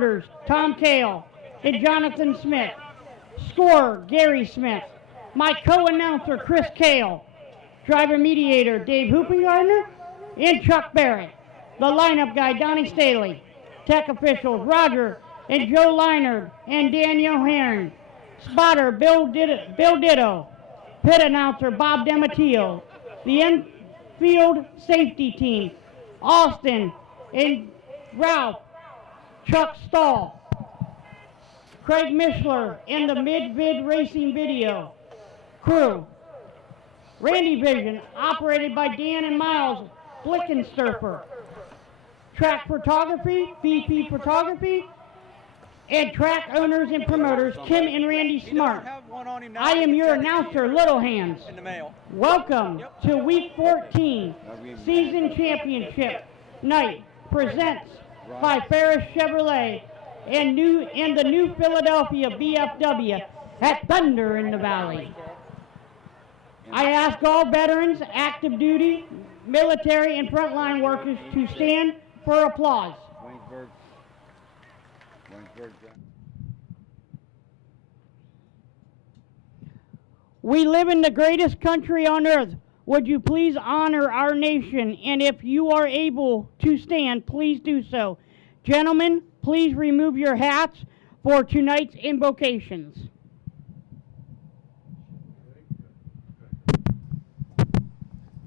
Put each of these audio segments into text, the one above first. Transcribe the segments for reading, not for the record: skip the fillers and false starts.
Starters, Tom Kale and Jonathan Smith. Scorer, Gary Smith. My co-announcer, Chris Kale. Driver mediator, Dave Hoopengardner and Chuck Barrett. The lineup guy, Donnie Staley. Tech officials, Roger and Joe Leinard and Daniel Hearn. Spotter, Bill Ditto. Pit announcer, Bob DeMatteo. The infield safety team, Austin and Ralph, Chuck Stahl. Craig Mishler and the Mid-Vid Racing Video crew. Randy Vision, operated by Dan and Miles Blickensturfer. Track photography, VP photography, and track owners and promoters, Kim and Randy Smart. I am your announcer, Little Hands. Welcome to Week 14, Season Championship Night, presents by Ferris Chevrolet and the New Philadelphia VFW at Thunder in the Valley. I ask all veterans, active duty, military, and frontline workers to stand for applause. We live in the greatest country on earth. Would you please honor our nation? And if you are able to stand, please do so. Gentlemen, please remove your hats for tonight's invocations.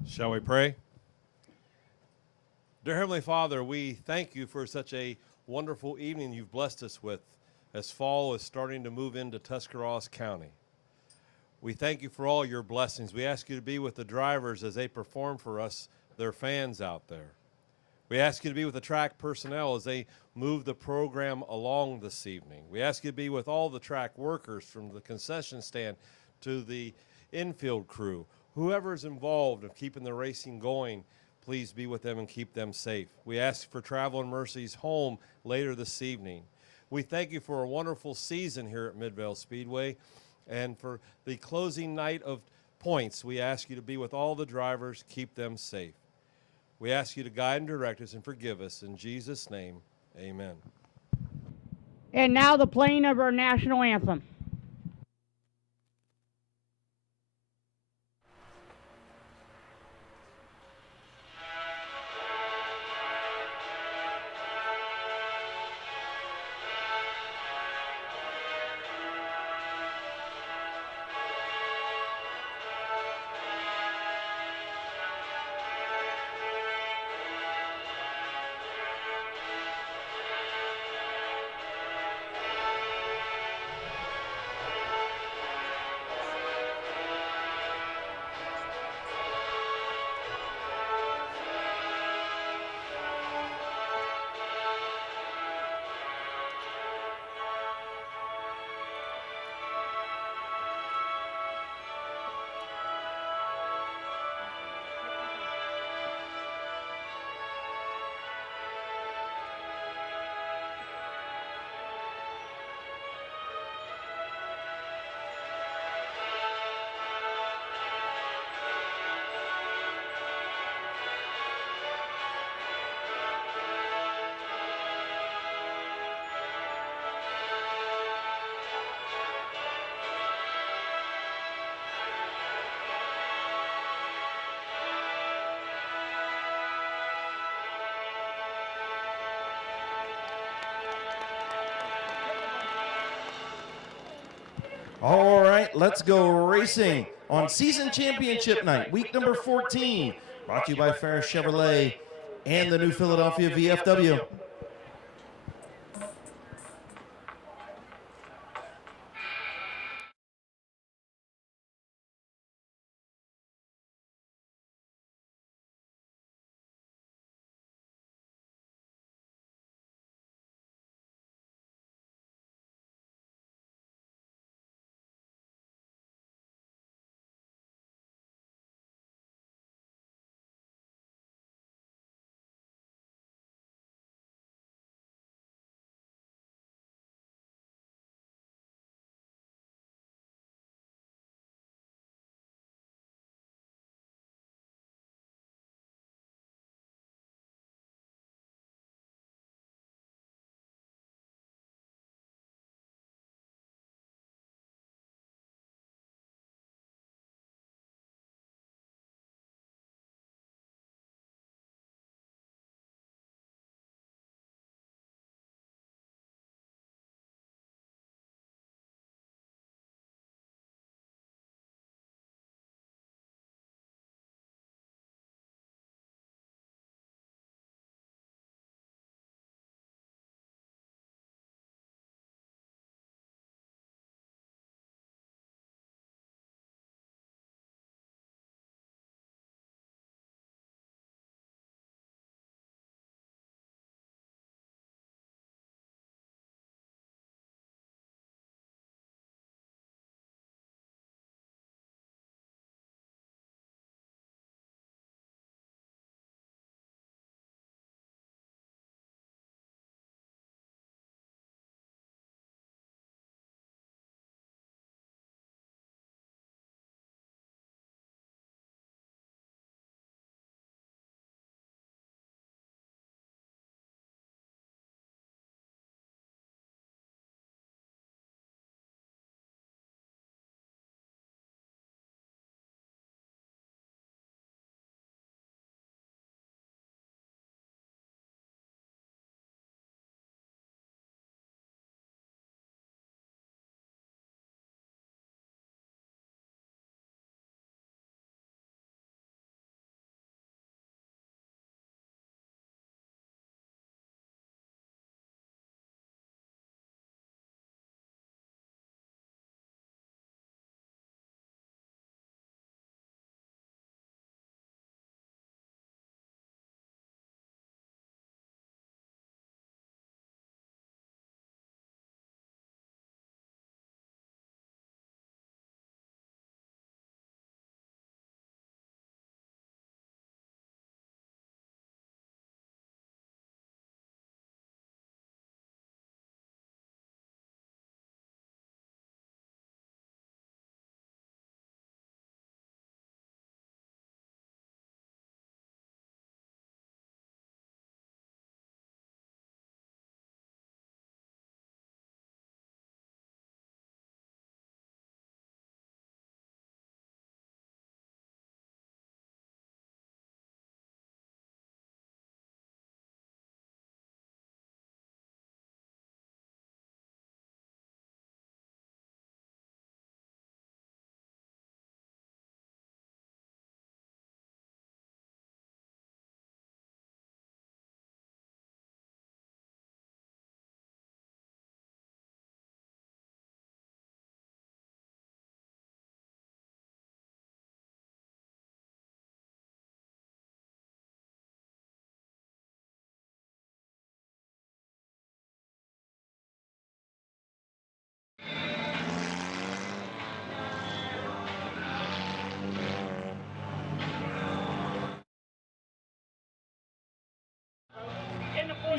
Shall we pray? Dear Heavenly Father, we thank you for such a wonderful evening you've blessed us with as fall is starting to move into Tuscarawas County. We thank you for all your blessings. We ask you to be with the drivers as they perform for us, their fans out there. We ask you to be with the track personnel as they move the program along this evening. We ask you to be with all the track workers from the concession stand to the infield crew. Whoever is involved in keeping the racing going, please be with them and keep them safe. We ask for travel and mercies home later this evening. We thank you for a wonderful season here at Midvale Speedway, and for the closing night of points, we ask you to be with all the drivers, keep them safe. We ask you to guide and direct us and forgive us. In Jesus' name, amen. And now the playing of our national anthem. All right, let's go racing on season championship night, week number 14, brought to you by Ferris Chevrolet and the New Philadelphia VFW.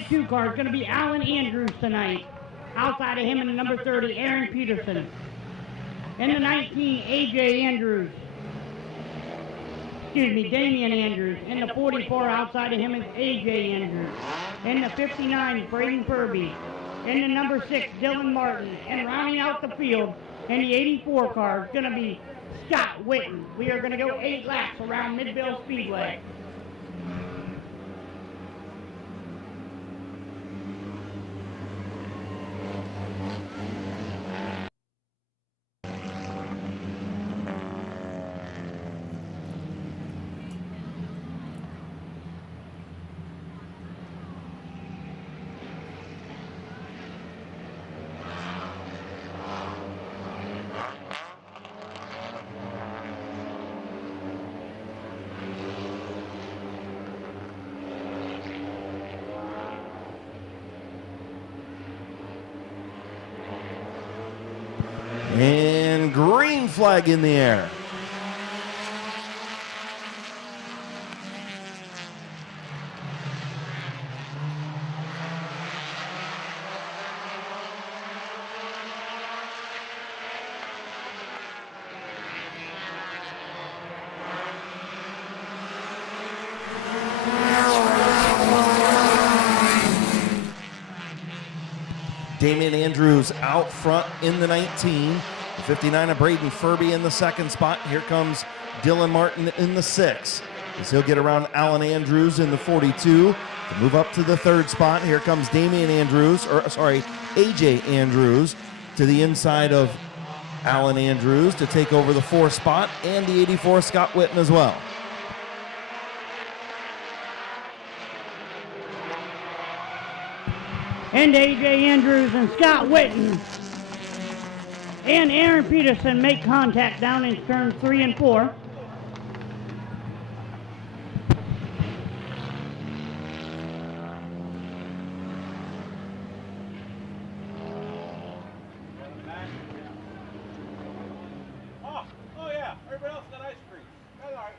42 car is going to be Alan Andrews tonight. Outside of him in the number 30, Aaron Peterson. In the 19, AJ Andrews. Damian Andrews. In the 44, outside of him is AJ Andrews. In the 59, Braden Furby. In the number 6, Dylan Martin. And rounding out the field in the 84 car is going to be Scott Witten. We are going to go 8 laps around Midvale Speedway. And green flag in the air. Damian Andrews out front in the 19. The 59 of Braden Furby in the second spot. Here comes Dylan Martin in the 6. As he'll get around Alan Andrews in the 42 to move up to the third spot. Here comes AJ Andrews to the inside of Alan Andrews to take over the 4th spot, and the 84 Scott Witten as well. And AJ Andrews and Scott Witten and Aaron Peterson make contact down in turns 3 and 4. Oh yeah, everybody else got ice cream. That's all right.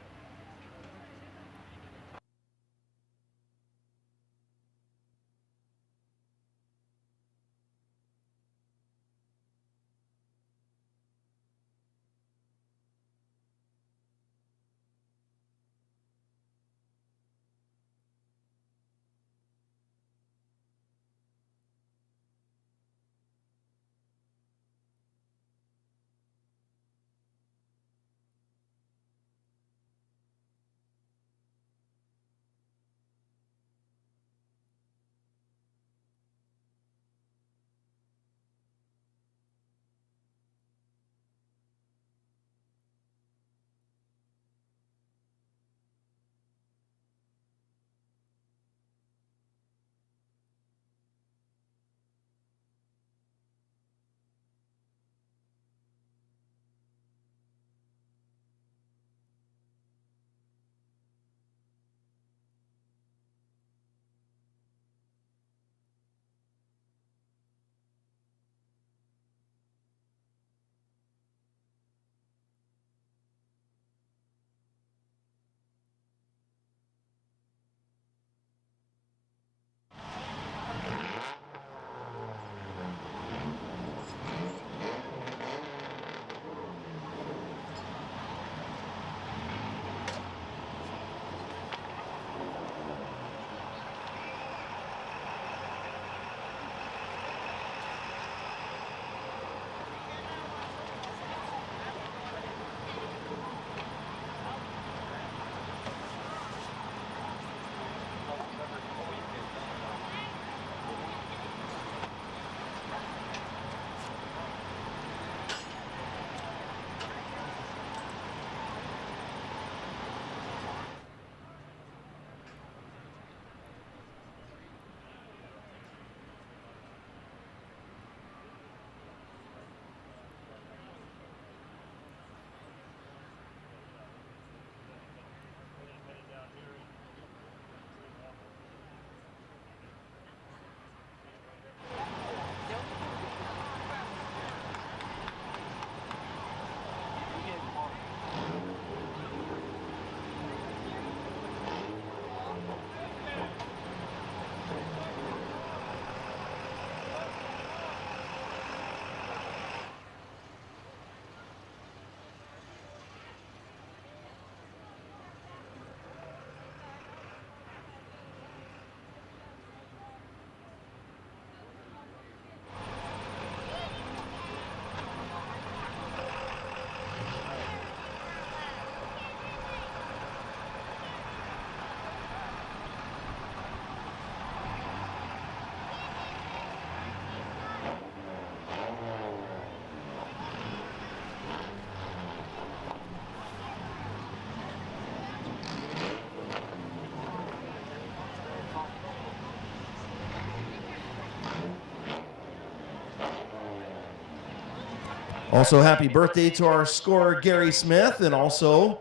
Also, happy birthday to our scorer, Gary Smith, and also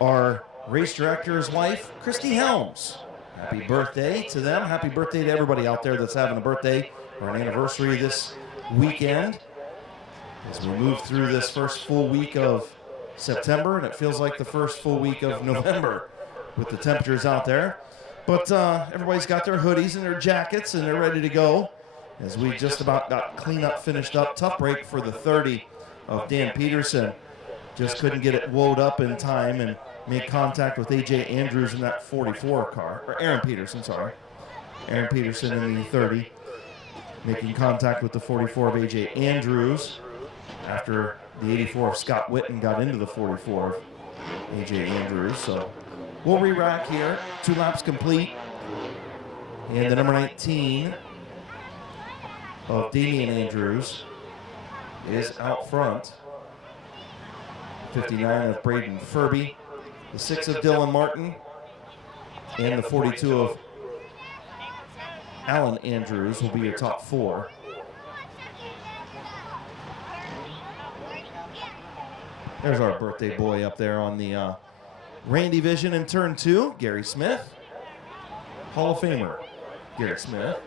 our race director's wife, Christy Helms. Happy birthday to them. Happy birthday to everybody out there that's having a birthday or an anniversary this weekend. As we move through this first full week of September, and it feels like the first full week of November with the temperatures out there. But everybody's got their hoodies and their jackets, and they're ready to go as we just about got cleanup finished up. Tough break for the 30 of Dan Peterson. Just couldn't get it woed up in time and made contact with A.J. Andrews in that 44 car, or Aaron Peterson, sorry. Aaron Peterson in the 30, making contact with the 44 of A.J. Andrews after the 84 of Scott Witten got into the 44 of A.J. Andrews. So we'll re-rack here, 2 laps complete. And the number 19 of Damian Andrews is out front. 59 of Braden Furby, the 6 of Dylan Martin, and the 42 of Alan Andrews will be your top 4. There's our birthday boy up there on the Randy Vision in turn 2, Gary Smith. Hall of Famer, Gary Smith.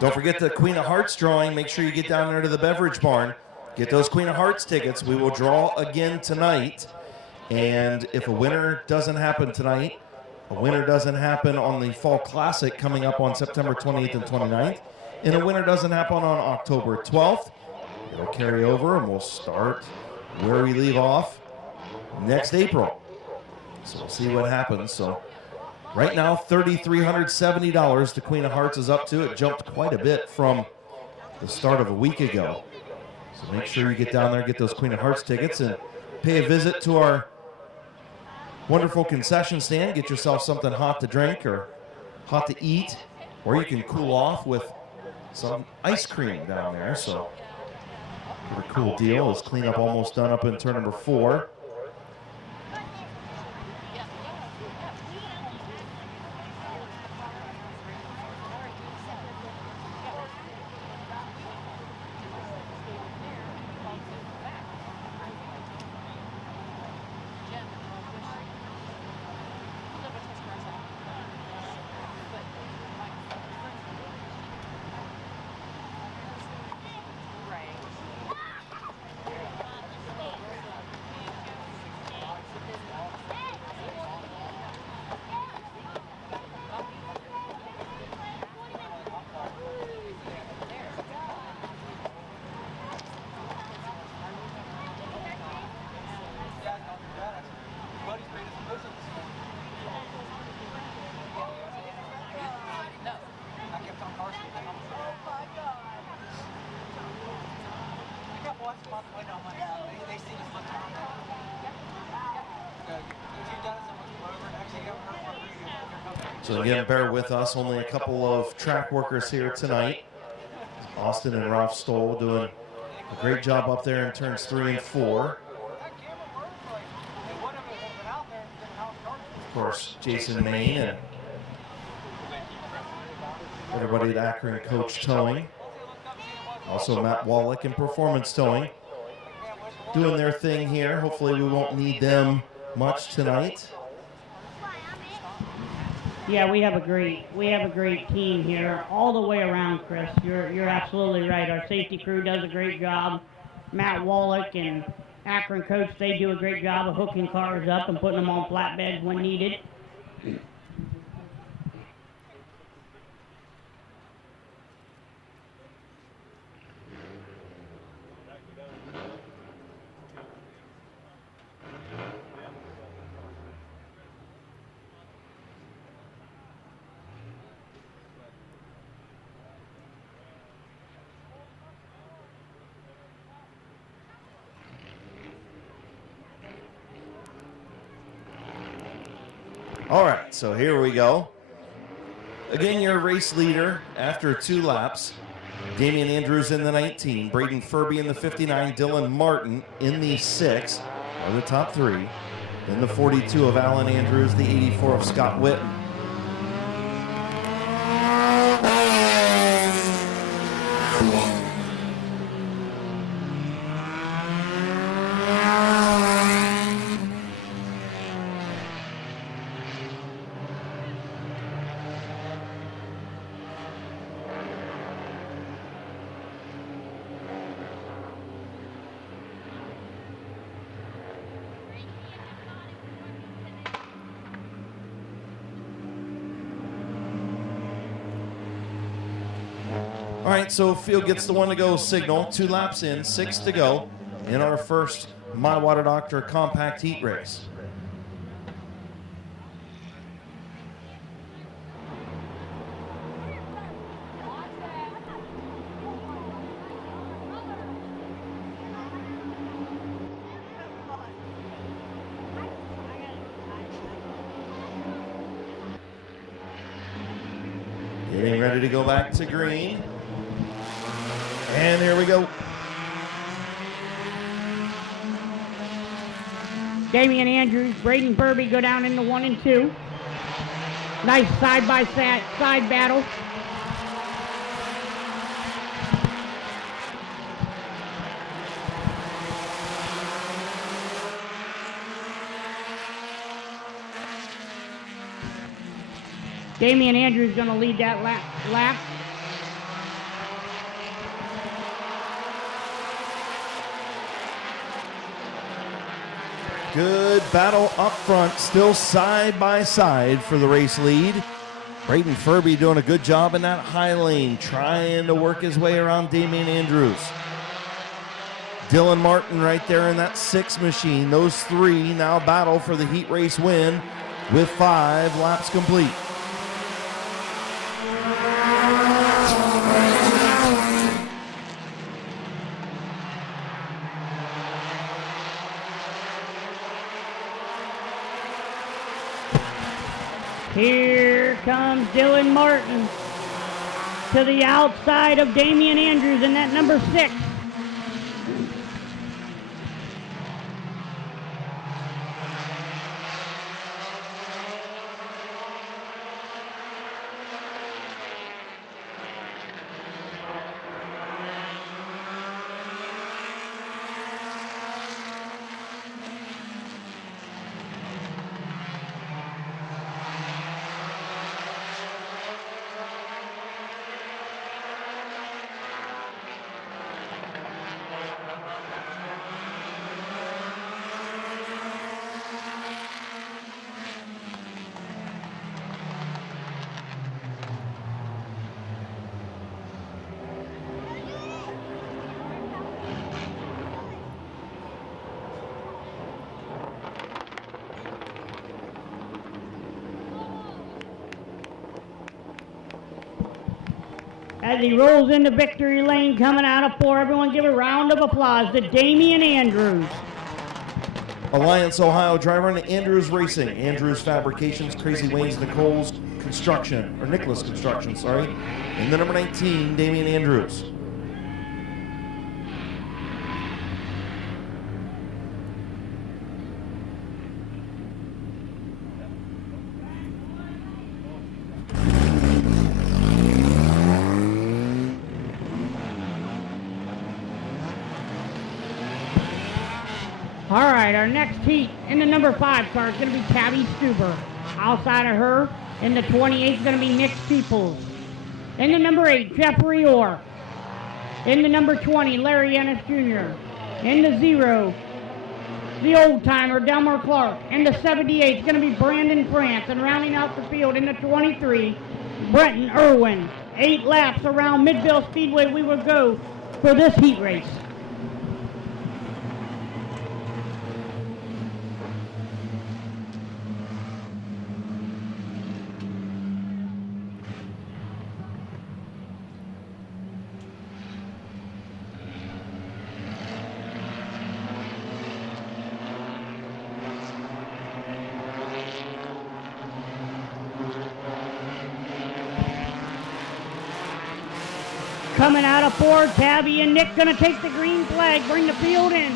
Don't forget the Queen of Hearts drawing. Make sure you get down there to the beverage barn. Get those Queen of Hearts tickets. We will draw again tonight. And if a winner doesn't happen tonight, a winner doesn't happen on the Fall Classic coming up on September 28th and 29th, and a winner doesn't happen on October 12th, it'll carry over and we'll start where we leave off next April. So we'll see what happens. So right now, $3,370 the Queen of Hearts is up to. It jumped quite a bit from the start of a week ago. So make sure you get down there, get those Queen of Hearts tickets, and pay a visit to our wonderful concession stand. Get yourself something hot to drink or hot to eat, or you can cool off with some ice cream down there. So pretty cool deal. Is cleanup almost done up in turn number 4. So again, bear with us. Only a couple of track workers here tonight. Austin and Ralph Stoll doing a great job up there in turns 3 and 4. Of course, Jason Main and everybody at Akron Coach Towing. Also Matt Wallach and Performance Towing doing their thing here. Hopefully we won't need them much tonight. Yeah, we have a great team here all the way around, Chris. You're absolutely right. Our safety crew does a great job. Matt Wallach and Akron Coach, they do a great job of hooking cars up and putting them on flatbeds when needed. All right, so here we go. Again, your race leader after 2 laps. Damian Andrews in the 19, Braden Furby in the 59, Dylan Martin in the 6 are the top 3. Then the 42 of Alan Andrews, the 84 of Scott Whitten. All right, so field gets the 1 to go signal. 2 laps in, 6 to go in our first My Water Doctor compact heat race. Getting ready to go back to green. And here we go. Damian Andrews, Braden Furby go down into 1 and 2. Nice side-by-side battle. Damian Andrews going to lead that lap. Good battle up front, still side by side for the race lead. Braden Furby doing a good job in that high lane, trying to work his way around Damian Andrews. Dylan Martin right there in that 6 machine. Those 3 now battle for the heat race win with 5 laps complete. Here comes Dylan Martin to the outside of Damian Andrews in that number 6. As he rolls into victory lane, coming out of 4, everyone give a round of applause to Damian Andrews. Alliance Ohio driver and Andrews Racing, Andrews Fabrications, Crazy Wayne's, Nicholas Construction, and the number 19, Damian Andrews. All right, our next heat in the number 5 car is going to be Tabby Stuber. Outside of her, in the 28 is going to be Nick Steeples. In the number 8, Jeffrey Orr. In the number 20, Larry Ennis Jr. In the 0, the old-timer, Delmar Clark. In the 78 is going to be Brandon France. And rounding out the field in the 23, Brenton Irwin. 8 laps around Midvale Speedway we will go for this heat race. Coming out of 4, Tabby and Nick gonna take the green flag, bring the field in.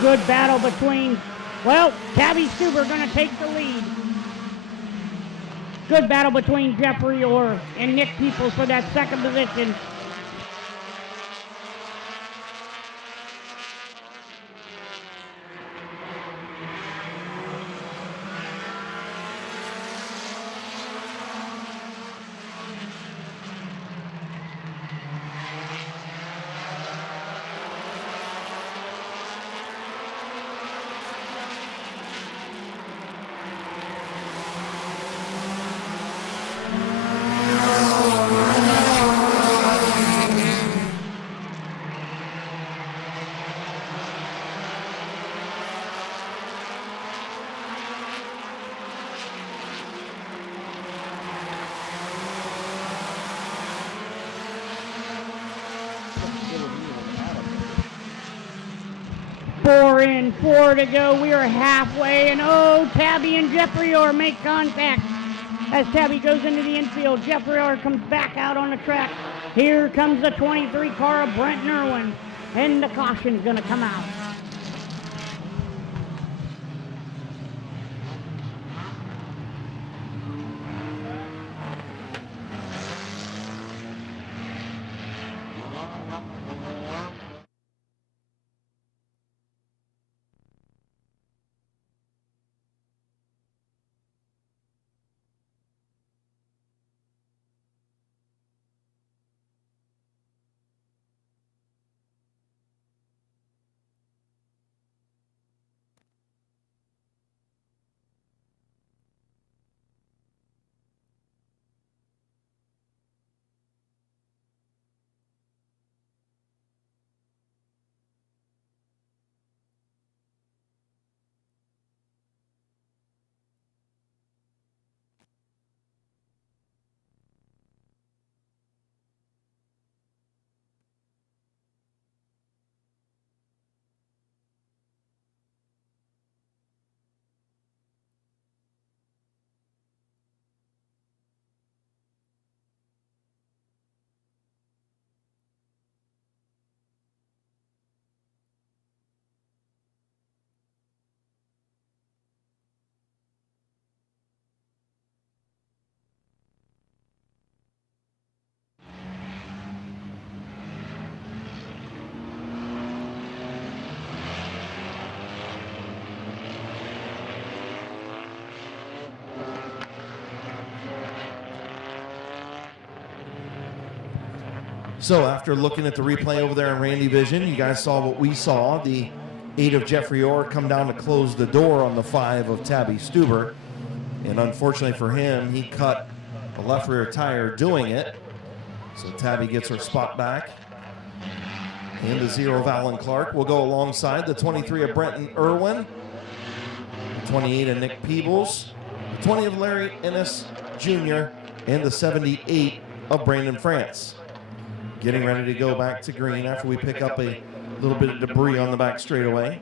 Good battle between, well, Tabby Stuber gonna take the lead. Good battle between Jeffrey Orr and Nick Peoples for that second position. Four in, 4 to go. We are halfway, and oh, Tabby and Jeffrey Orr make contact. As Tabby goes into the infield, Jeffrey Orr comes back out on the track. Here comes the 23 car of Brent Irwin, and the caution's gonna come out. So after looking at the replay over there in Randy Vision, you guys saw what we saw. The 8 of Jeffrey Orr come down to close the door on the 5 of Tabby Stuber. And unfortunately for him, he cut the left rear tire doing it. So Tabby gets her spot back. And the 0 of Alan Clark will go alongside the 23 of Brenton Irwin, the 28 of Nick Peebles, the 20 of Larry Ennis Jr., and the 78 of Brandon France. Getting ready to go back to green after we pick up a little bit of debris on the back straightaway.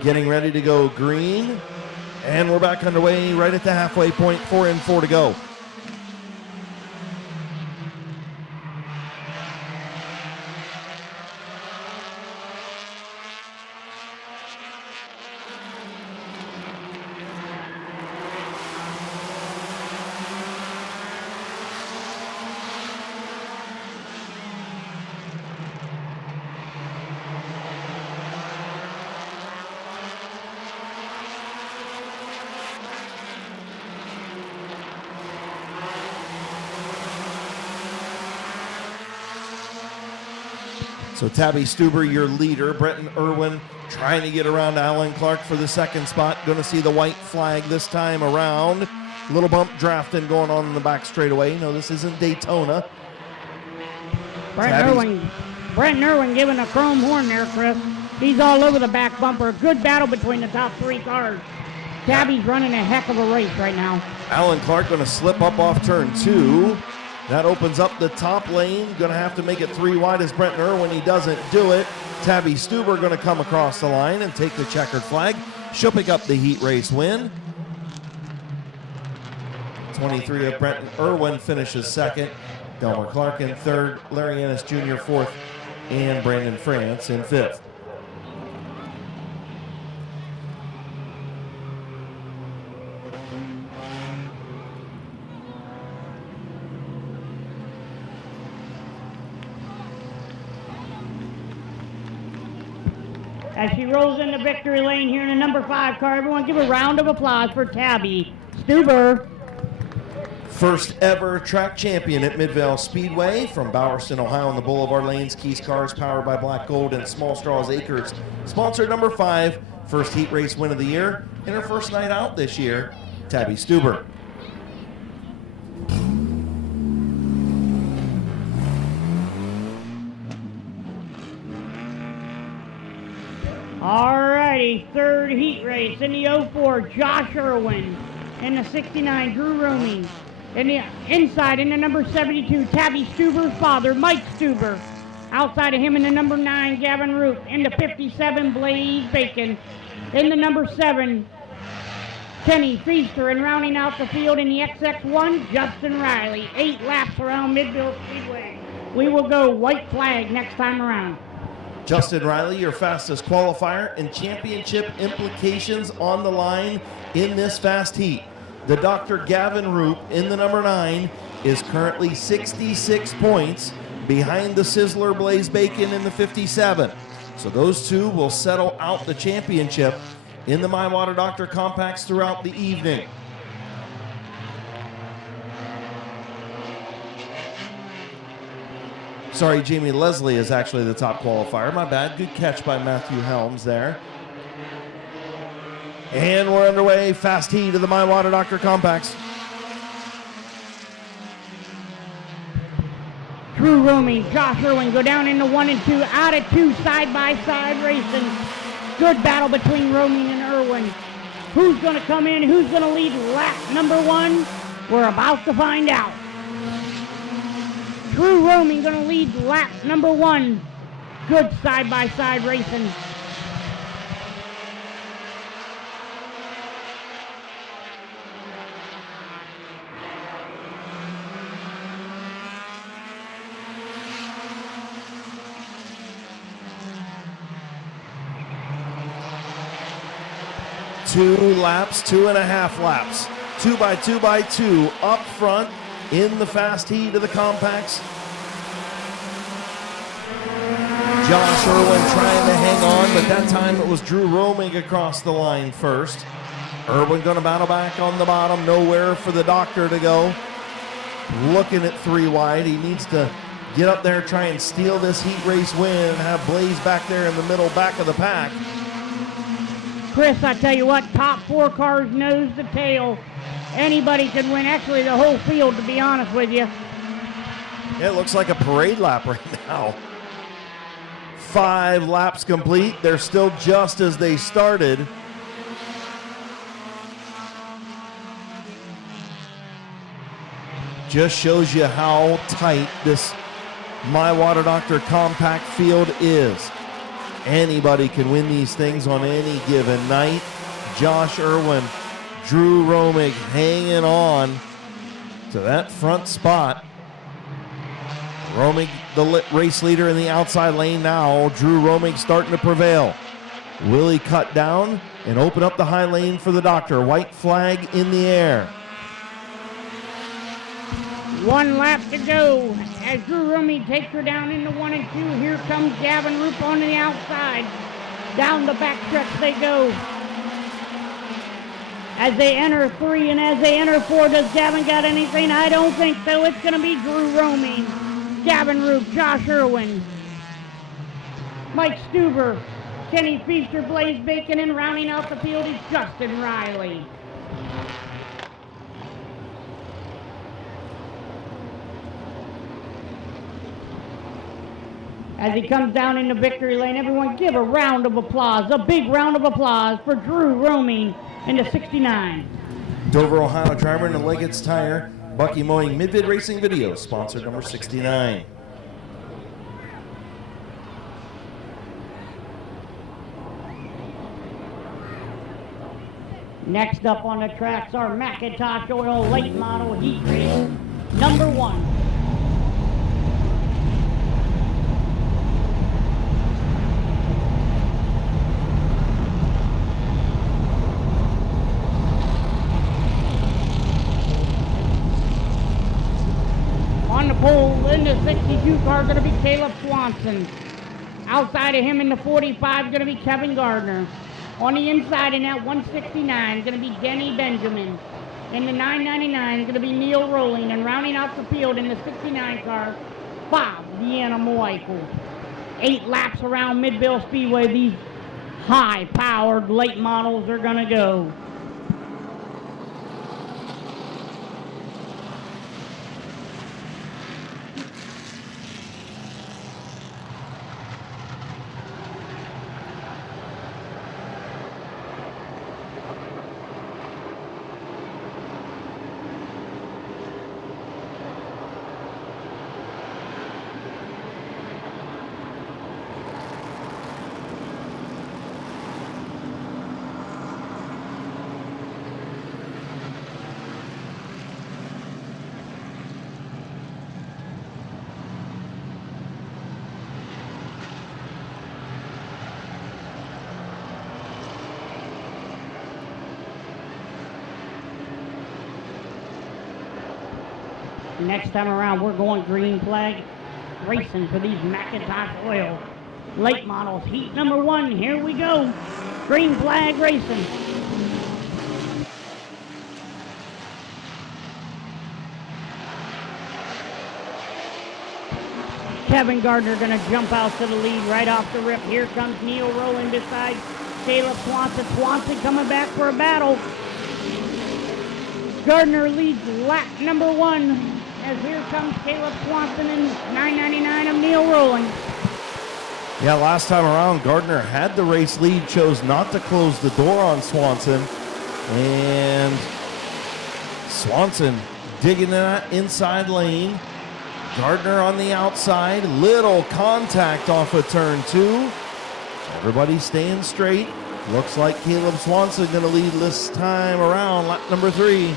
Getting ready to go green, and we're back underway right at the halfway point. 4 in, 4 to go. So Tabby Stuber, your leader. Brenton Irwin trying to get around Alan Clark for the second spot. Going to see the white flag this time around. Little bump drafting going on in the back straightaway. No, this isn't Daytona. Brenton Irwin giving a chrome horn there, Chris. He's all over the back bumper. Good battle between the top 3 cars. Tabby's running a heck of a race right now. Alan Clark going to slip up off turn 2. That opens up the top lane. Going to have to make it 3 wide as Brenton Irwin. He doesn't do it. Tabby Stuber going to come across the line and take the checkered flag. She'll pick up the heat race win. 23 of Brenton Irwin finishes second. Delmer Clark in third. Larry Ennis Jr. fourth. And Brandon France in fifth. As she rolls into victory lane here in the number 5 car, everyone give a round of applause for Tabby Stuber. First ever track champion at Midvale Speedway from Bowerston, Ohio, on the Boulevard Lanes. Keys Cars, powered by Black Gold and Small Straws Acres. Sponsor number 5, first heat race win of the year, and her first night out this year, Tabby Stuber. Alrighty, third heat race in the 04, Josh Irwin. In the 69, Drew Roaming. In the inside, in the number 72, Tabby Stuber's father, Mike Stuber. Outside of him in the number 9, Gavin Root. In the 57, Blaze Bacon. In the number 7, Kenny Feaster. And rounding out the field in the XX1, Justin Riley. 8 laps around Midvale Speedway. We will go white flag next time around. Justin Riley, your fastest qualifier, and championship implications on the line in this fast heat. The Dr. Gavin Roop in the number 9 is currently 66 points behind the Sizzler Blaze Bacon in the 57. So those two will settle out the championship in the My Water Doctor Compacts throughout the evening. Sorry, Jamie Leslie is actually the top qualifier. My bad. Good catch by Matthew Helms there. And we're underway. Fast heat of the My Water Doctor Compacts. Drew Roaming, Josh Irwin go down into 1 and 2, out of 2, side-by-side racing. Good battle between Roaming and Irwin. Who's going to come in? Who's going to lead lap number 1? We're about to find out. Drew Roaming going to lead lap number 1. Good side-by-side racing. Two laps, 2.5 laps. 2 by 2 by 2 up front in the fast heat of the compacts. Josh Irwin trying to hang on, but that time it was Drew Roaming across the line first. Irwin going to battle back on the bottom. Nowhere for the doctor to go. Looking at 3 wide. He needs to get up there, try and steal this heat race win, and have Blaze back there in the middle, back of the pack. Chris, I tell you what, top 4 cars nose to tail. Anybody could win, actually the whole field, to be honest with you. Yeah, it looks like a parade lap right now. 5 laps complete. They're still just as they started. Just shows you how tight this My Water Doctor compact field is. Anybody can win these things on any given night. Josh Irwin, Drew Roaming hanging on to that front spot. Roaming, the race leader in the outside lane now. Drew Roaming starting to prevail. Will he cut down and open up the high lane for the doctor? White flag in the air. 1 lap to go as Drew Roaming takes her down into 1 and 2. Here comes Gavin Roop on the outside. Down the back stretch they go. As they enter 3 and as they enter 4, does Gavin got anything? I don't think so. It's going to be Drew Roaming, Gavin Roop, Josh Irwin. Mike Stuber, Kenny Feaster, Blaze Bacon, and rounding out the field is Justin Riley. As he comes down into victory lane, everyone give a round of applause, a big round of applause for Drew roaming into 69. Dover, Ohio driver and Leggett's Tire, Bucky Mowing Mid-Vid Racing Video, sponsor number 69. Next up on the tracks are McIntosh Oil late model heat race number 1. On the pole in the 62 car going to be Caleb Swanson. Outside of him in the 45 going to be Kevin Gardner. On the inside in that 169 is going to be Denny Benjamin. In the 999 is going to be Neil Rowling. And rounding out the field in the 69 car, Bob the Animal Eichel. 8 laps around Midvale Speedway. These high-powered late models are going to go. Next time around, we're going green flag racing for these McIntosh Oil late models. Heat number 1, here we go. Green flag racing. Kevin Gardner going to jump out to the lead right off the rip. Here comes Neil Rowland beside Caleb Swanson. Swanson coming back for a battle. Gardner leads lap number 1. As here comes Caleb Swanson and 999 of Neil Rowland. Yeah, last time around, Gardner had the race lead, chose not to close the door on Swanson. And Swanson digging in that inside lane. Gardner on the outside, little contact off of turn 2. Everybody staying straight. Looks like Caleb Swanson going to lead this time around, lap number 3.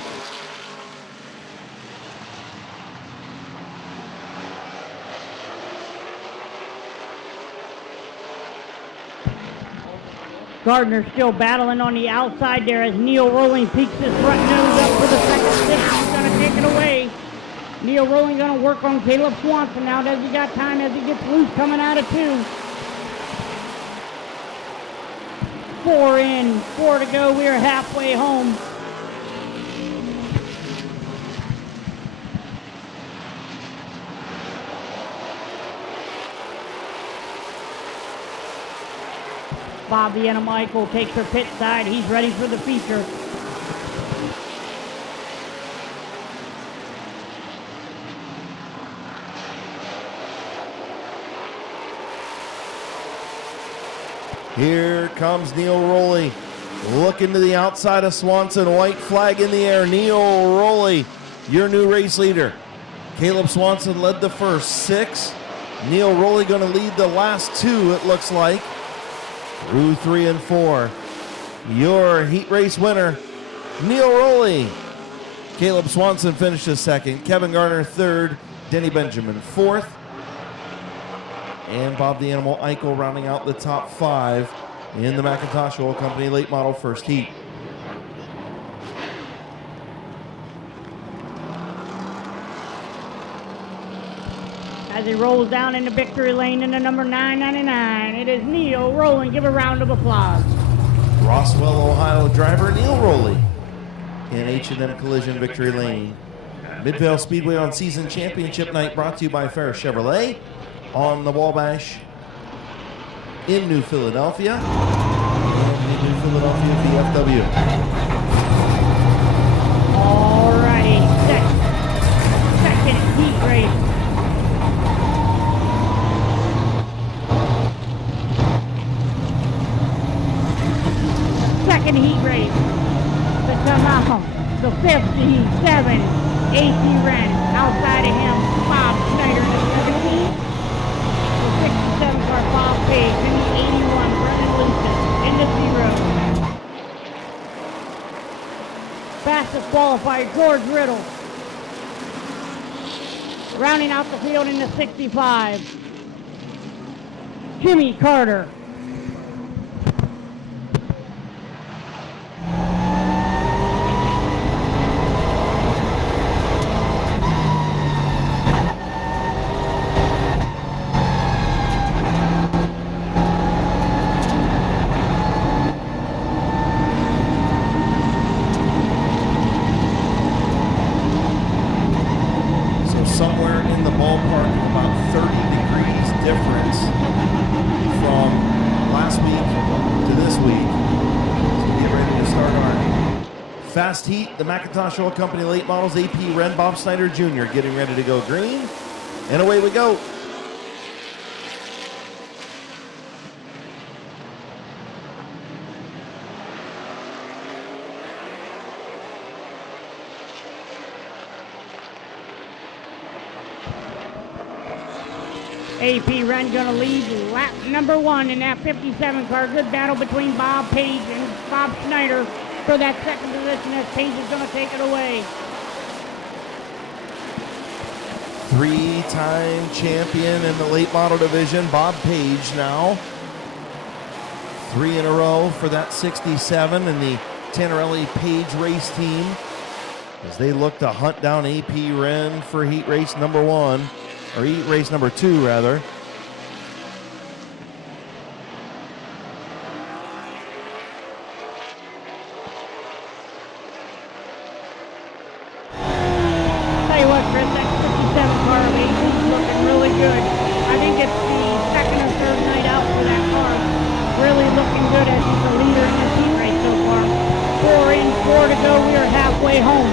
Gardner still battling on the outside there as Neil Rowling peeks his front nose up for the second stick. He's going to take it away. Neil Rowling going to work on Caleb Swanson now. Does he got time as he gets loose coming out of 2? 4 in, 4 to go. We are halfway home. Bob the Animal Eichel takes her pit side. He's ready for the feature. Here comes Neil Rowley. Looking to the outside of Swanson. White flag in the air. Neil Rowley, your new race leader. Caleb Swanson led the first 6. Neil Rowley going to lead the last 2, it looks like. Through 3 and 4. Your heat race winner, Neil Rowley. Caleb Swanson finishes 2nd. Kevin Gardner 3rd. Denny Benjamin 4th. And Bob the Animal Eichel rounding out the top 5 in the McIntosh Oil Company late model first heat. As he rolls down into victory lane in the number 999, it is Neil Rowling. Give a round of applause. Roswell, Ohio driver Neil Rowley in H&M Collision victory lane. Midvale Speedway on season championship night brought to you by Ferris Chevrolet on the Wabash. in New Philadelphia and in New Philadelphia VFW. All righty, second heat race. Second heat race to come out, the 57 AP Ren. Outside of him, Bob Schneider in the 17. The 67 car, Bob Page. In the 81, Brendan Lucas. In the 0. Fastest qualifier, George Riddle. Rounding out the field in the 65, Jimmy Carter. Somewhere in the ballpark of about 30 degrees difference from last week to this week. So we get ready to start our fast heat. The McIntosh Oil Company late models, AP Ren, Bob Snyder Jr. getting ready to go green. And away we go. AP Ren gonna lead lap number 1 in that 57 car. Good battle between Bob Page and Bob Schneider for that second position as Page is gonna take it away. 3-time champion in the late model division, Bob Page now. 3 in a row for that 67 and the Tannerelli Page race team as they look to hunt down AP Ren for heat race number 1. Or heat race number 2, rather. Tell you what, Chris, that 57 car of Ace is looking really good. I think it's the second or third night out for that car. Really looking good as he's the leader in this heat race so far. 4 in, 4 to go. We are halfway home.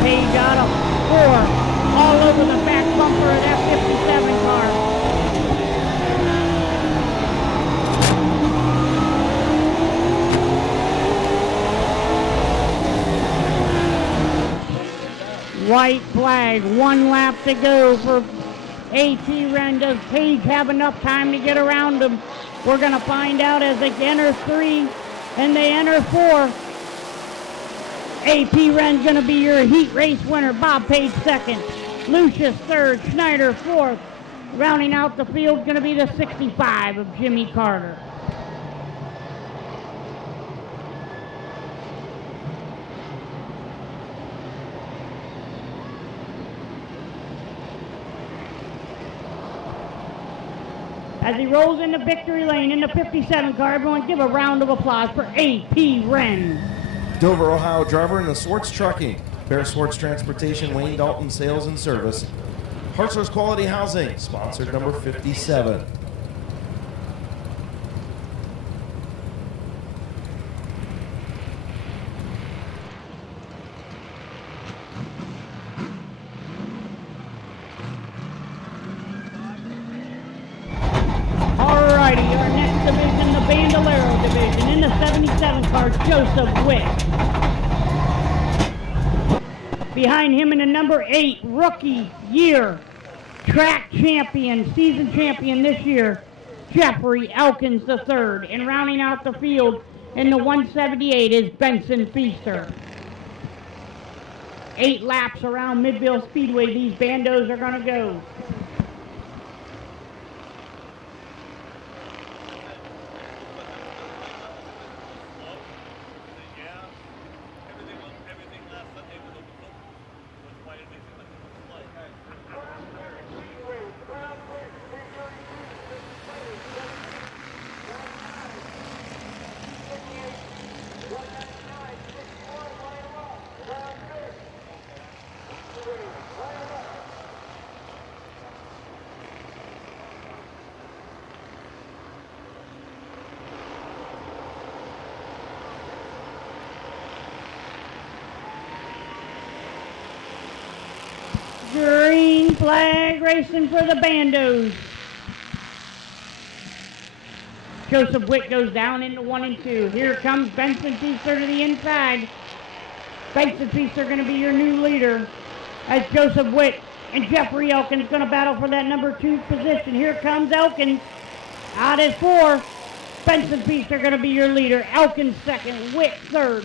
Page out of 4, all over the back bumper of that 57 car. White flag, 1 lap to go for AT Ren. Does Page have enough time to get around him? We're going to find out as they enter 3 and they enter 4. AP Ren's going to be your heat race winner. Bob Page second, Lucius third, Schneider fourth. Rounding out the field going to be the 65 of Jimmy Carter. As he rolls into victory lane in the 57 car, everyone give a round of applause for AP Ren. Dover, Ohio driver in the Swartz Trucking, Bear Swartz Transportation, Wayne Dalton Sales and Service, Hartzler's Quality Housing, sponsored number 57. Alrighty, our next division, the Bandolero division, in the 77 car, Joseph Witt. Behind him in the number 8, rookie year, track champion, season champion this year, Jeffrey Elkins III. And rounding out the field in the 178 is Benson Feaster. 8 laps around Midvale Speedway, these bandos are going to go. flag racing for the Bandos. Joseph Witt goes down into 1 and 2. Here comes Benson Feaster to the inside. Benson Feaster going to be your new leader as Joseph Witt and Jeffrey Elkins going to battle for that number 2 position. Here comes Elkins. Out is 4. Benson Feaster going to be your leader. Elkins second, Witt third.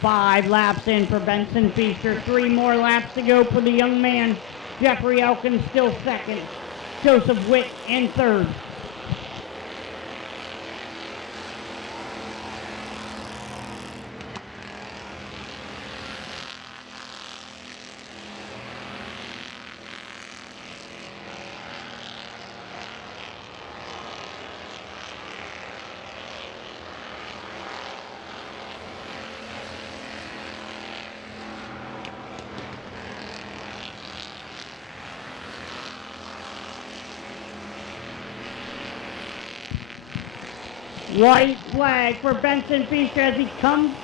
Five laps in for Benson Feaster. 3 more laps to go for the young man. Jeffrey Elkins still second. Joseph Witt in third. White flag for Benson Feaster as he comes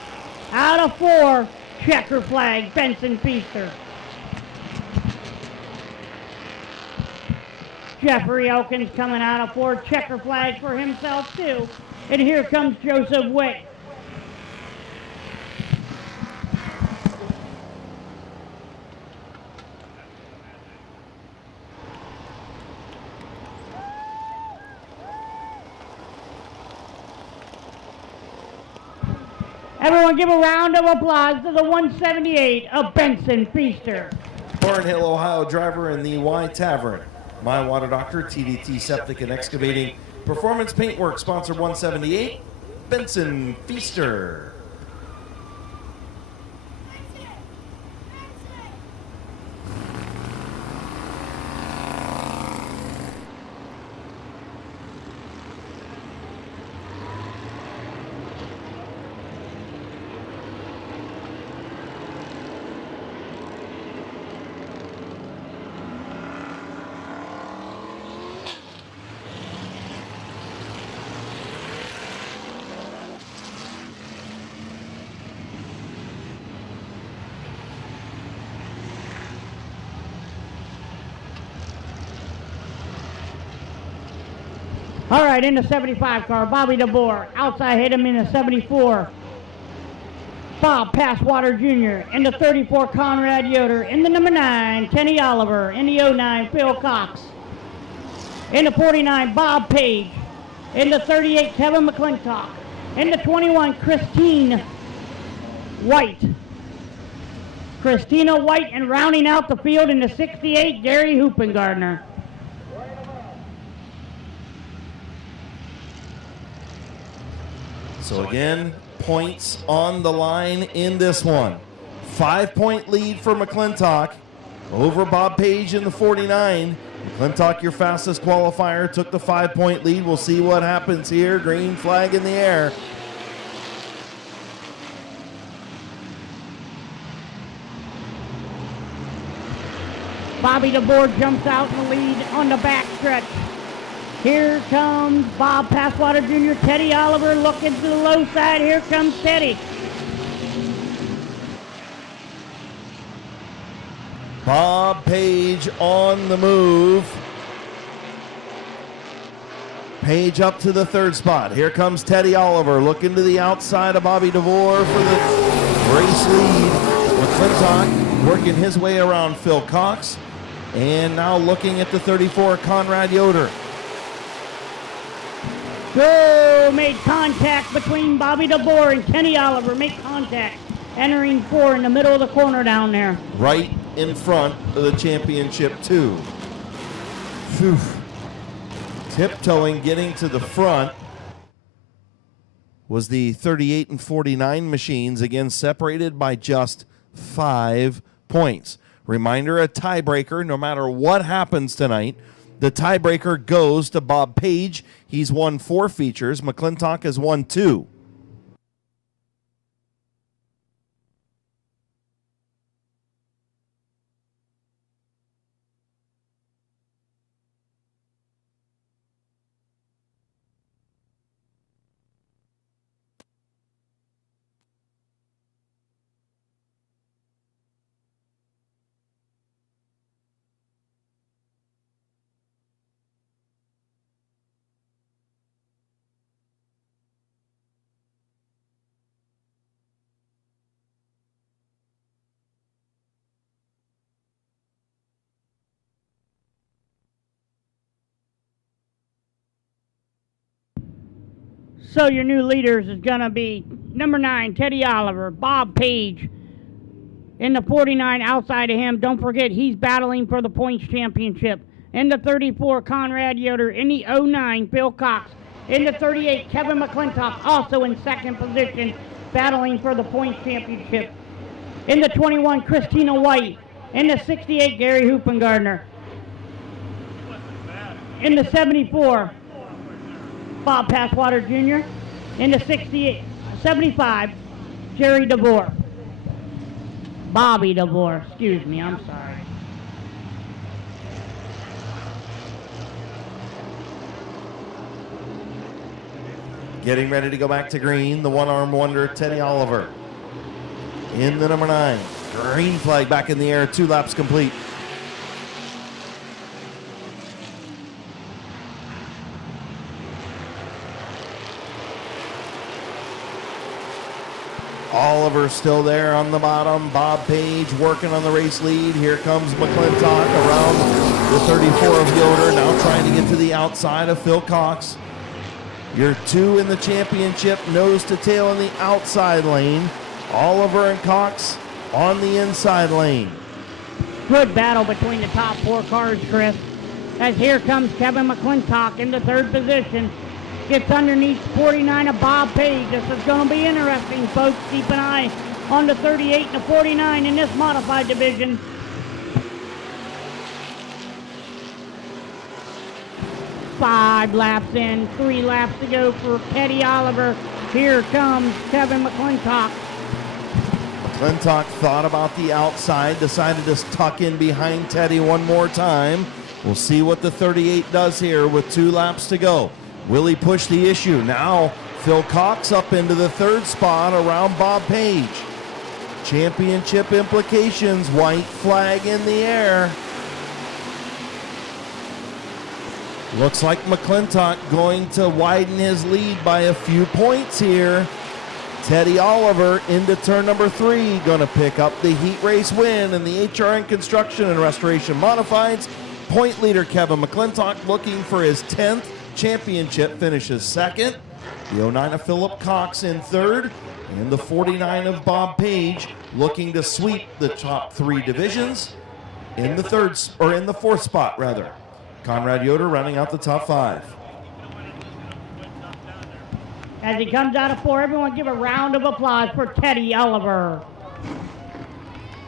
out of 4. Checker flag, Benson Feaster. Jeffrey Elkins coming out of 4. Checker flag for himself too. And here comes Joseph Witt. Everyone give a round of applause to the 178 of Benson Feaster. Thornhill, Ohio driver in the Y Tavern. My Water Doctor, TDT Septic and Excavating. Performance Paintwork, sponsor 178, Benson Feaster. All right, in the 75 car, Bobby DeBoer. Outside hit him in the 74. Bob Passwater Jr. In the 34, Conrad Yoder. In the number 9, Kenny Oliver. In the 09, Phil Cox. In the 49, Bob Page. In the 38, Kevin McClintock. In the 21, Christine White. Christina White, and rounding out the field in the 68, Gary Hoopengardner. So again, points on the line in this one. 5-point lead for McClintock over Bob Page in the 49. McClintock, your fastest qualifier, took the 5-point lead. We'll see what happens here. Green flag in the air. Bobby DeBoer jumps out in the lead on the backstretch. Here comes Bob Passwater Jr., Teddy Oliver looking to the low side. Here comes Teddy. Bob Page on the move. Page up to the third spot. Here comes Teddy Oliver looking to the outside of Bobby DeVore for the race lead. McClintock working his way around Phil Cox. And now looking at the 34, Conrad Yoder. Go, made contact between Bobby DeVore and Kenny Oliver. Make contact. Entering 4 in the middle of the corner down there. Right in front of the championship 2. Phew. Tiptoeing, getting to the front was the 38 and 49 machines, again separated by just 5 points. Reminder, a tiebreaker, no matter what happens tonight, the tiebreaker goes to Bob Page. He's won 4 features. McClintock has won 2. So your new leaders is going to be number 9, Teddy Oliver, Bob Page. In the 49 outside of him, don't forget he's battling for the points championship. In the 34, Conrad Yoder. In the 09, Phil Cox. In the 38, Kevin McClintock, also in second position, battling for the points championship. In the 21, Christina White. In the 68, Gary Hoopengardner. In the 74, Bob Passwater Jr. In the 75, Jerry DeVore. Bobby DeVore, excuse me, I'm sorry. Getting ready to go back to green, the one-arm wonder, Teddy Oliver. In the number 9, green flag back in the air, 2 laps complete. Oliver still there on the bottom. Bob Page working on the race lead. Here comes McClintock around the 34 of Yoder, now trying to get to the outside of Phil Cox. Your 2 in the championship, nose to tail in the outside lane. Oliver and Cox on the inside lane. Good battle between the top 4 cars, Chris. As here comes Kevin McClintock in the 3rd position. Gets underneath 49 of Bob Page. This is going to be interesting, folks. Keep an eye on the 38 and the 49 in this modified division. Five laps in, 3 laps to go for Teddy Oliver. Here comes Kevin McClintock. McClintock thought about the outside, decided to tuck in behind Teddy one more time. We'll see what the 38 does here with 2 laps to go. Will he push the issue? Now Phil Cox up into the 3rd spot around Bob Page. Championship implications, white flag in the air. Looks like McClintock going to widen his lead by a few points here. Teddy Oliver into turn number 3, going to pick up the heat race win in the HRN Construction and Restoration Modifieds. Point leader Kevin McClintock looking for his 10th championship, finishes 2nd. The 09 of Philip Cox in 3rd, and the 49 of Bob Page looking to sweep the top 3 divisions in the 4th spot rather. Conrad Yoder running out the top 5. As he comes out of 4, everyone give a round of applause for Teddy Oliver.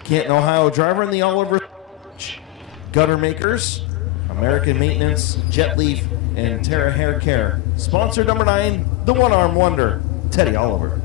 Canton, Ohio driver in the Oliver Gutter Makers, American Maintenance, Jet Leaf, and Terra Hair Care. Sponsor number 9, the one-arm wonder, Teddy Oliver.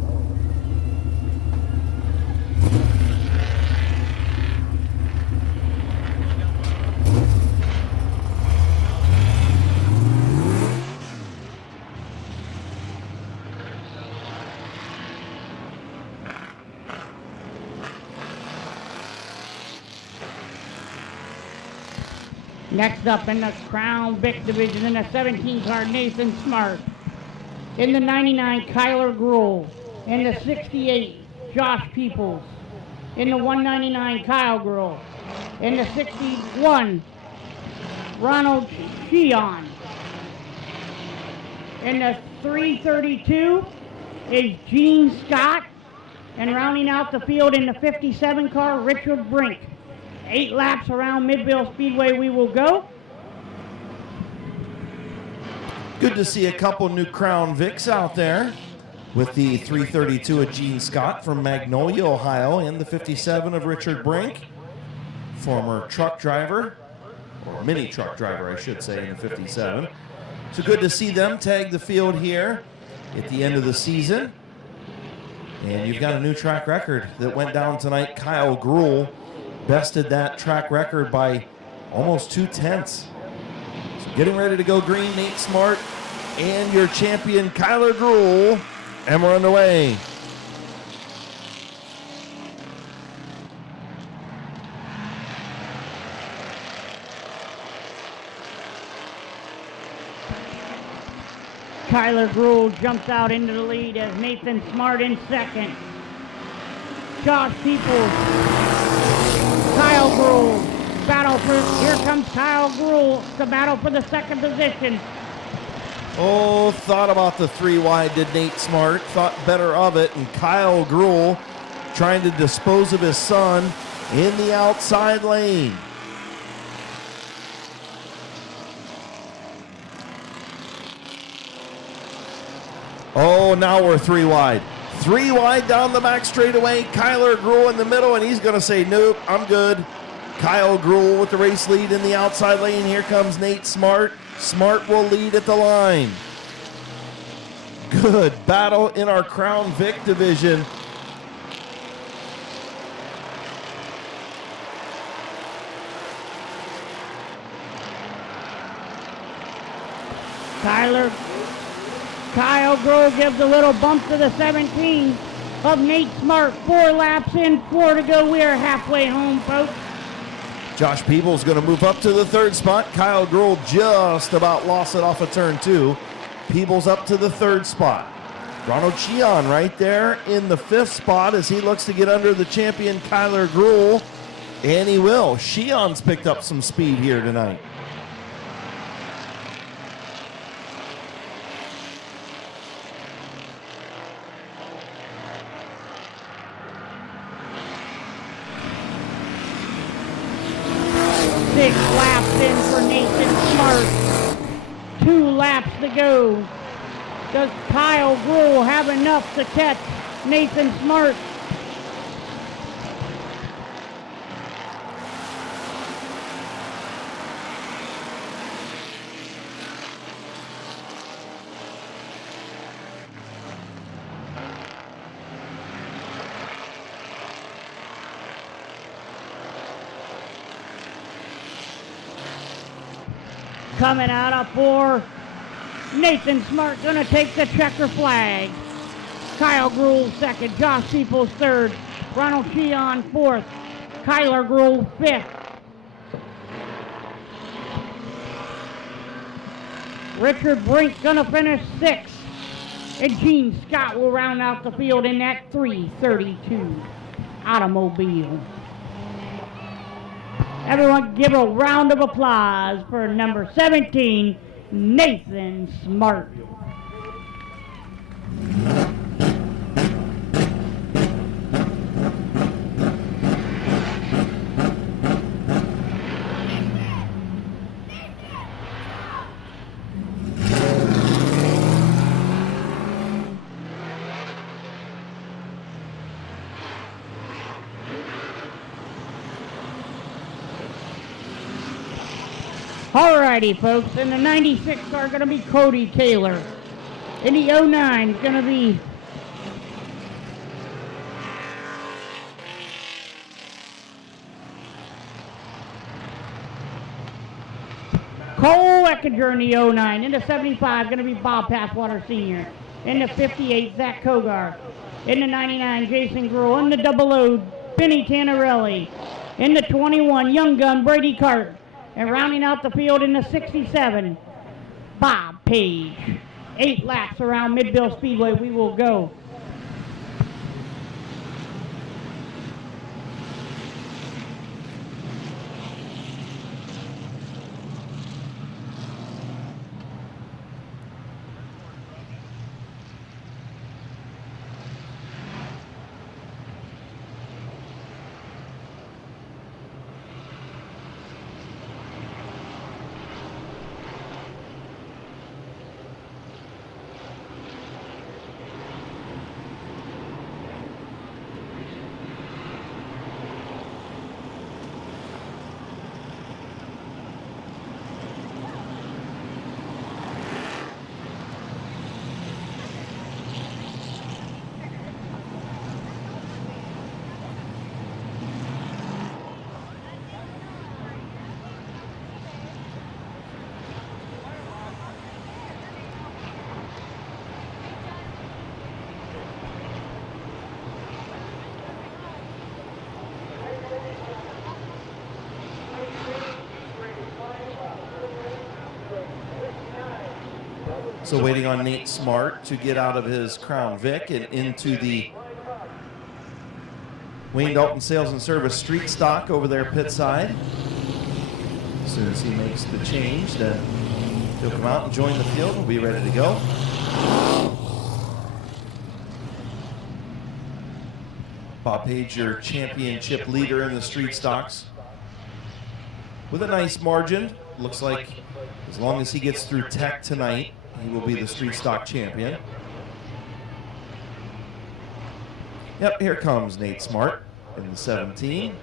Next up in the Crown Vic division, in the 17 car, Nathan Smart. In the 99, Kyler Gruhl. In the 68, Josh Peoples. In the 199, Kyle Gruhl. In the 61, Ronald Sheon. In the 332 is Gene Scott. And rounding out the field in the 57 car, Richard Brink. 8 laps around Midvale Speedway we will go. Good to see a couple new Crown Vics out there with the 332 of Gene Scott from Magnolia, Ohio, and the 57 of Richard Brink, former truck driver, or mini truck driver, I should say, in the 57. So good to see them tag the field here at the end of the season. And you've got a new track record that went down tonight. Kyle Gruhl bested that track record by almost 2/10. So getting ready to go green, Nate Smart and your champion Kyler Gruhl, and we're underway. Kyler Gruhl jumps out into the lead as Nathan Smart in second. Josh Peoples, Kyle Gruhl, battle for, here comes Kyle Gruhl, the battle for the second position. Oh, thought about the 3 wide, did Nate Smart. Thought better of it, and Kyle Gruhl trying to dispose of his son in the outside lane. Oh, now we're 3 wide. 3 wide down the back straightaway. Kyler Gruhl in the middle, and he's going to say, nope, I'm good. Kyle Gruhl with the race lead in the outside lane. Here comes Nate Smart. Smart will lead at the line. Good battle in our Crown Vic division. Kyle Gruhl gives a little bump to the 17 of Nate Smart. 4 laps in, 4 to go. We are halfway home, folks. Josh Peoples going to move up to the 3rd spot. Kyle Gruhl just about lost it off of turn 2. Peoples up to the 3rd spot. Ronald Sheon right there in the 5th spot as he looks to get under the champion Kyler Gruhl. And he will. Sheon's picked up some speed here tonight. Six laps in for Nathan Smart. 2 laps to go. Does Kyle Gruhl have enough to catch Nathan Smart? Coming out of 4, Nathan Smart gonna take the checker flag. Kyle Gruhl 2nd, Josh Peoples 3rd, Ronald Sheon 4th, Kyler Gruhl 5th. Richard Brink gonna finish 6th, and Gene Scott will round out the field in that 332 automobile. Everyone give a round of applause for number 17, Nathan Smart. Alrighty, folks, in the 96 are going to be Cody Taylor. In the 09 is going to be Cole Eckinger in the 09. In the 75 going to be Bob Passwater Sr. In the 58, Zach Kogar. In the 99, Jason Gruhl. In the 00, Benny Tannerelli. In the 21, Young Gun Brady Cart. And rounding out the field in the 67, Bob Page. 8 laps around Midvale Speedway we will go. So waiting on Nate Smart to get out of his Crown Vic and into the Wayne Dalton Sales and Service Street Stock over there pit side. As soon as he makes the change, then he'll come out and join the field. We'll be ready to go. Bob Page, your championship leader in the street stocks, with a nice margin. Looks like as long as he gets through Tech tonight, he will be the street stock champion. Yep, here comes Nate Smart in the 17.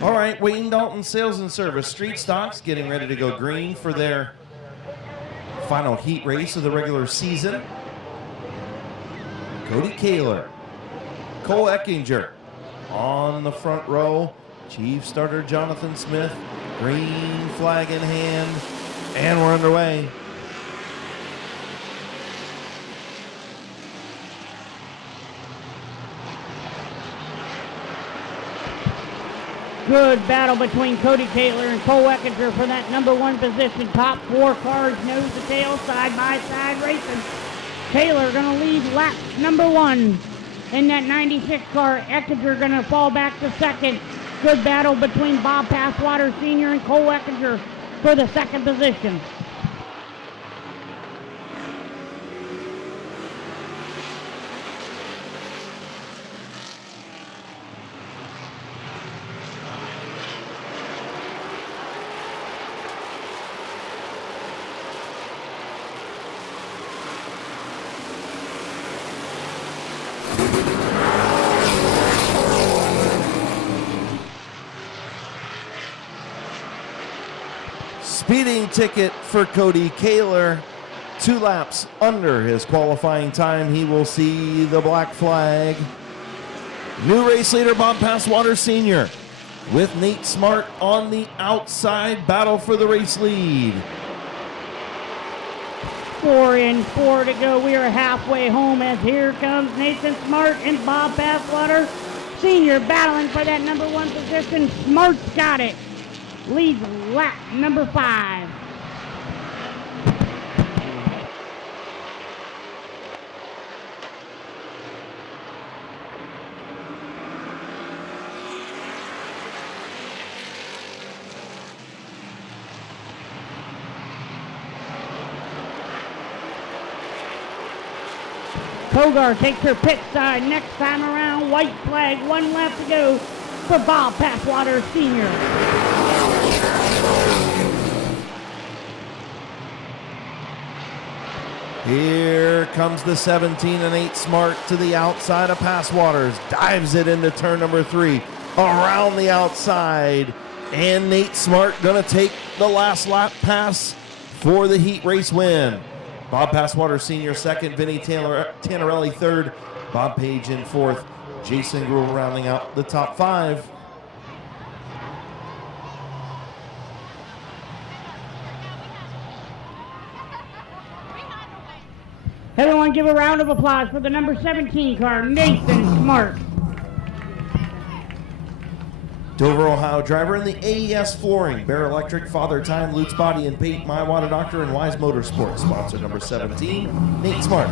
All right, Wayne Dalton Sales and Service Street Stocks getting ready to go green for their final heat race of the regular season. Cody Kaler, Cole Eckinger on the front row. Chief starter Jonathan Smith, green flag in hand, and we're underway. Good battle between Cody Kaler and Cole Eckinger for that #1 position. Top 4 cars nose to tail, side by side racing. Kaler gonna lead lap #1 in that 96 car. Eckinger gonna fall back to second. Good battle between Bob Passwater Sr. and Cole Eckinger for the second position. Speeding ticket for Cody Kaler. 2 laps under his qualifying time. He will see the black flag. New race leader Bob Passwater Sr. with Nate Smart on the outside. Battle for the race lead. 4 and 4 to go. We are halfway home as here comes Nathan Smart and Bob Passwater Sr. battling for that #1 position. Smart's got it. Leads lap #5. Kogar takes her pit side. Next time around, white flag, 1 lap to go for Bob Passwater Sr. Here comes the 17 and 8 Smart to the outside of Passwaters. Dives it into turn number 3. Around the outside. And Nate Smart going to take the last lap pass for the heat race win. Bob Passwater Sr. second, Vinny Tannerelli third, Bob Page in fourth, Jason Gruhl rounding out the top 5. Everyone give a round of applause for the number 17 car, Nathan Smart. Dover, Ohio driver in the AES Flooring, Bear Electric, Father Time, Lutz Body and Paint, My Water Doctor, and Wise Motorsports. Sponsor number 17, Nate Smart.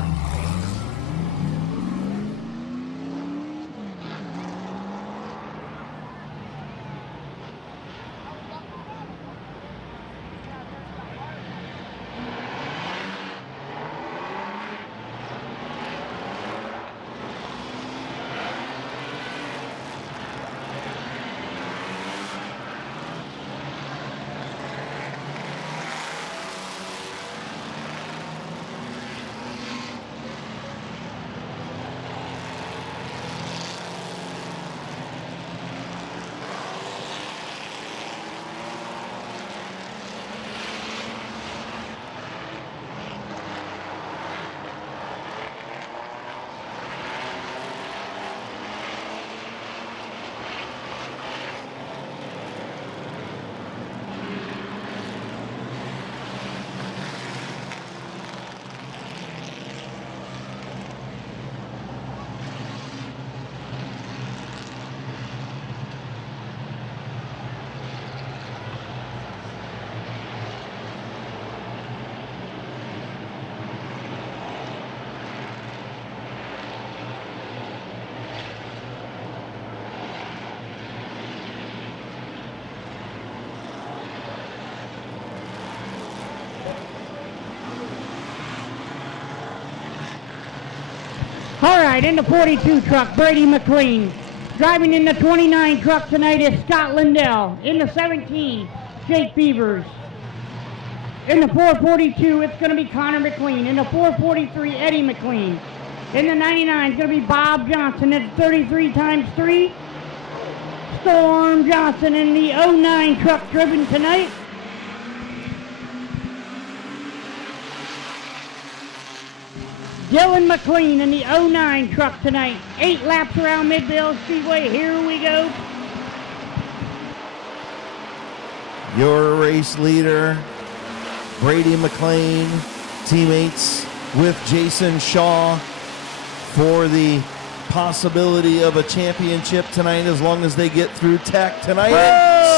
All right, in the 42 truck, Brady McLean. Driving in the 29 truck tonight is Scott Lindell. In the 17, Jake Beavers. In the 442, it's going to be Connor McLean. In the 443, Eddie McLean. In the 99, it's going to be Bob Johnson. At 33 times 3, Storm Johnson. In the 09 truck driven tonight, Dylan McLean in the 09 truck tonight. 8 laps around Midvale Speedway. Here we go. Your race leader, Brady McLean, teammates with Jason Shaw for the possibility of a championship tonight as long as they get through tech tonight.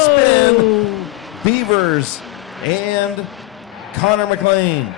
Spin, Beavers, and Connor McLean.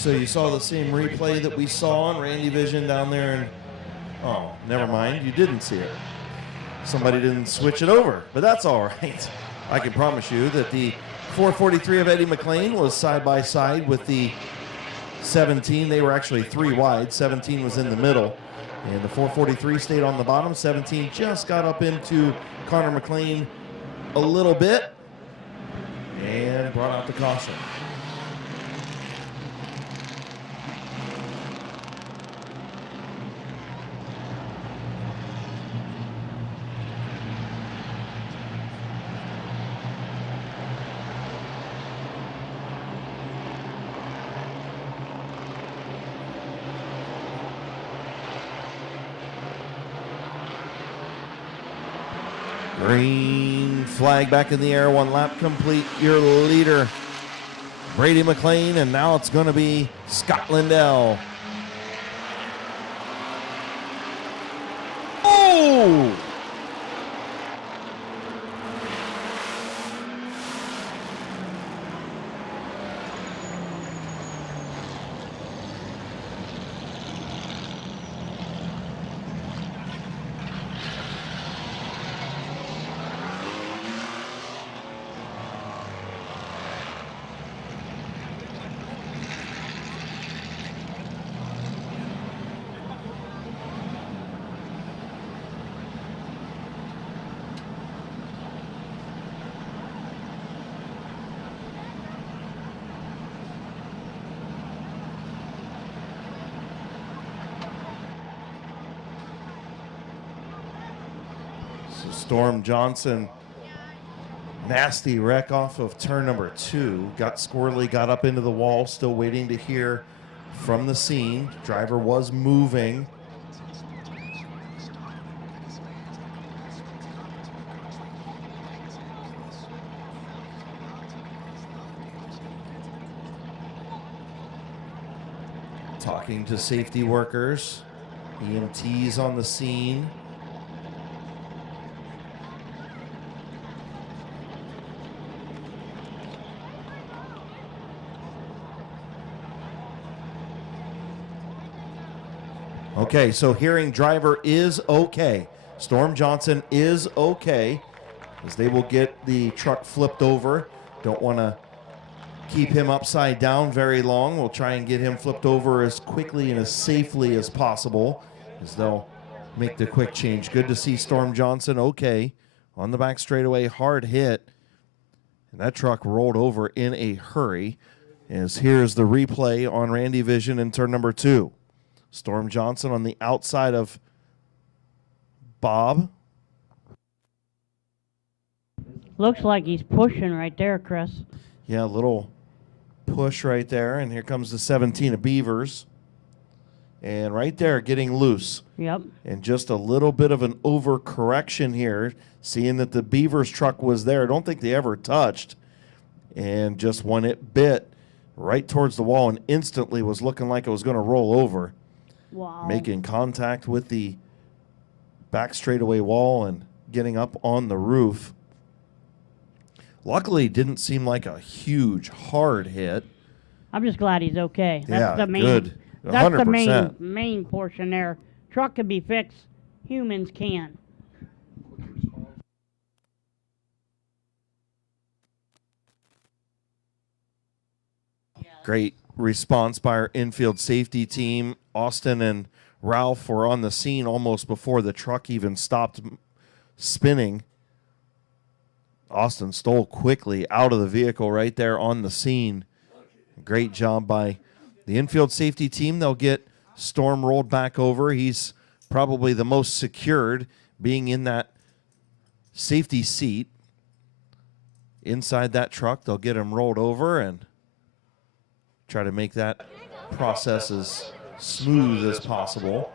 So you saw the same replay that we saw on Randy Vision down there, and oh, never mind, you didn't see it. Somebody didn't switch it over, but that's all right. I can promise you that the 443 of Eddie McLean was side by side with the 17. They were actually 3 wide. 17 was in the middle, and the 443 stayed on the bottom. 17 just got up into Connor McLean a little bit and brought out the caution. Green flag back in the air, 1 lap complete. Your leader, Brady McLean, and now it's going to be Scott Lindell. Oh! So Storm Johnson, nasty wreck off of turn number 2. Got squirrely, got up into the wall, still waiting to hear from the scene. Driver was moving. Talking to safety workers, EMTs on the scene. Okay, so hearing driver is okay. Storm Johnson is okay, as they will get the truck flipped over. Don't want to keep him upside down very long. We'll try and get him flipped over as quickly and as safely as possible, as they'll make the quick change. Good to see Storm Johnson okay on the back straightaway, hard hit. And that truck rolled over in a hurry, as here's the replay on Randy Vision in turn number 2. Storm Johnson on the outside of Bob. Looks like he's pushing right there, Chris. Yeah, a little push right there. And here comes the 17 of Beavers. And right there, getting loose. Yep. And just a little bit of an overcorrection here, seeing that the Beavers truck was there. I don't think they ever touched. And just when it bit right towards the wall and instantly was looking like it was going to roll over. Wow. Making contact with the back straightaway wall and getting up on the roof. Luckily, didn't seem like a huge, hard hit. I'm just glad he's okay. That's Yeah, the main, good. 100%. That's the main portion there. Truck can be fixed. Humans can't. Great response by our infield safety team. Austin and Ralph were on the scene almost before the truck even stopped spinning. Austin stole quickly out of the vehicle right there on the scene. Great job by the infield safety team. They'll get Storm rolled back over. He's probably the most secured, being in that safety seat inside that truck. They'll get him rolled over and try to make that process as smooth as possible.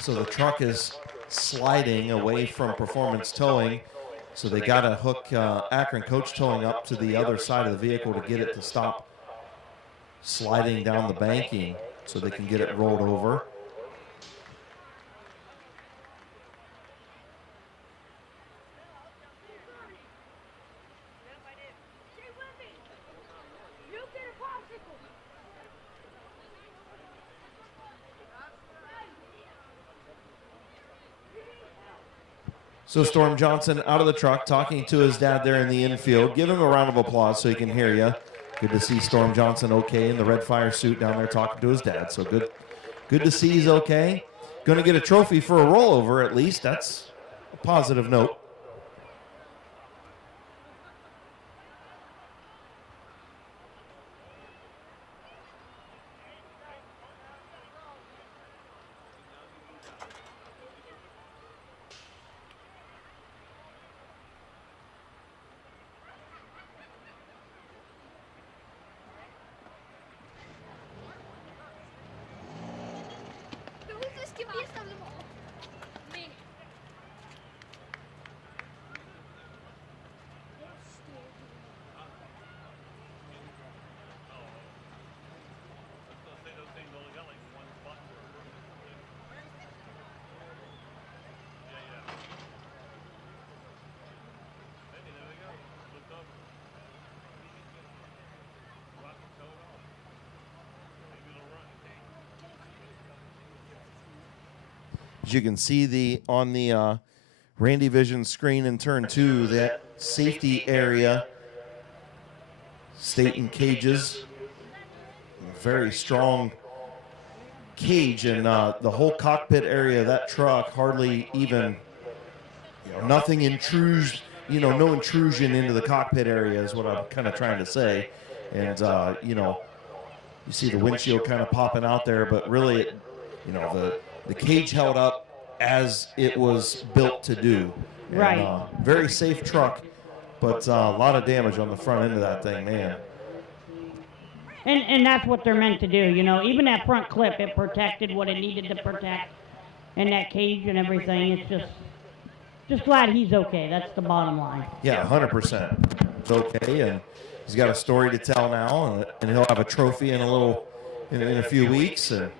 So the truck is sliding away from performance towing. So they got to hook Akron Coach Towing up to the other side of the vehicle to get it to stop sliding down the banking so they can get it rolled over. So Storm Johnson out of the truck talking to his dad there in the infield. Give him a round of applause so he can hear you. Good to see Storm Johnson okay in the red fire suit down there talking to his dad. So good to see he's okay. Going to get a trophy for a rollover at least. That's a positive note. As you can see on the Randy Vision screen in turn 2, that safety area, Staten cages, very strong cage, and the whole cockpit area of that truck hardly even, nothing intrudes, no intrusion into the cockpit area is what I'm kind of trying to say. And, you see the windshield kind of popping out there, but really, the cage held up as it was built to do. Right. And, very safe truck, but a lot of damage on the front end of that thing, man. And that's what they're meant to do, Even that front clip, it protected what it needed to protect, and that cage and everything. It's just glad he's okay. That's the bottom line. Yeah, 100%. It's okay, and he's got a story to tell now, and he'll have a trophy in a few weeks. And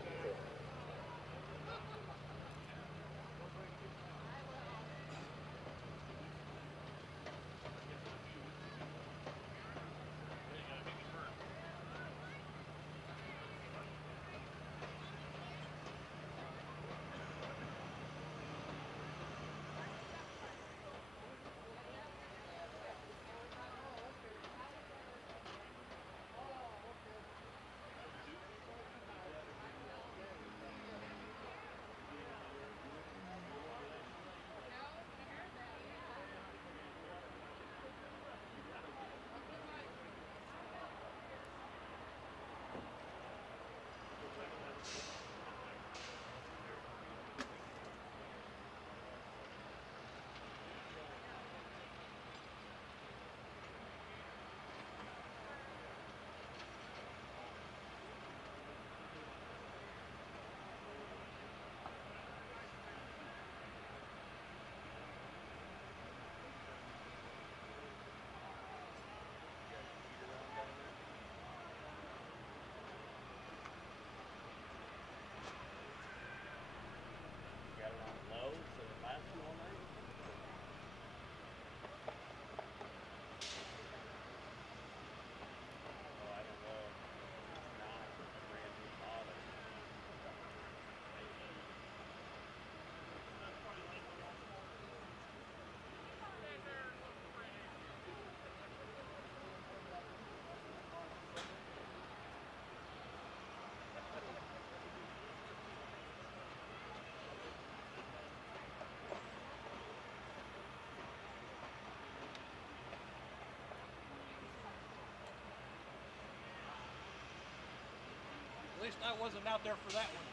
At least I wasn't out there for that one.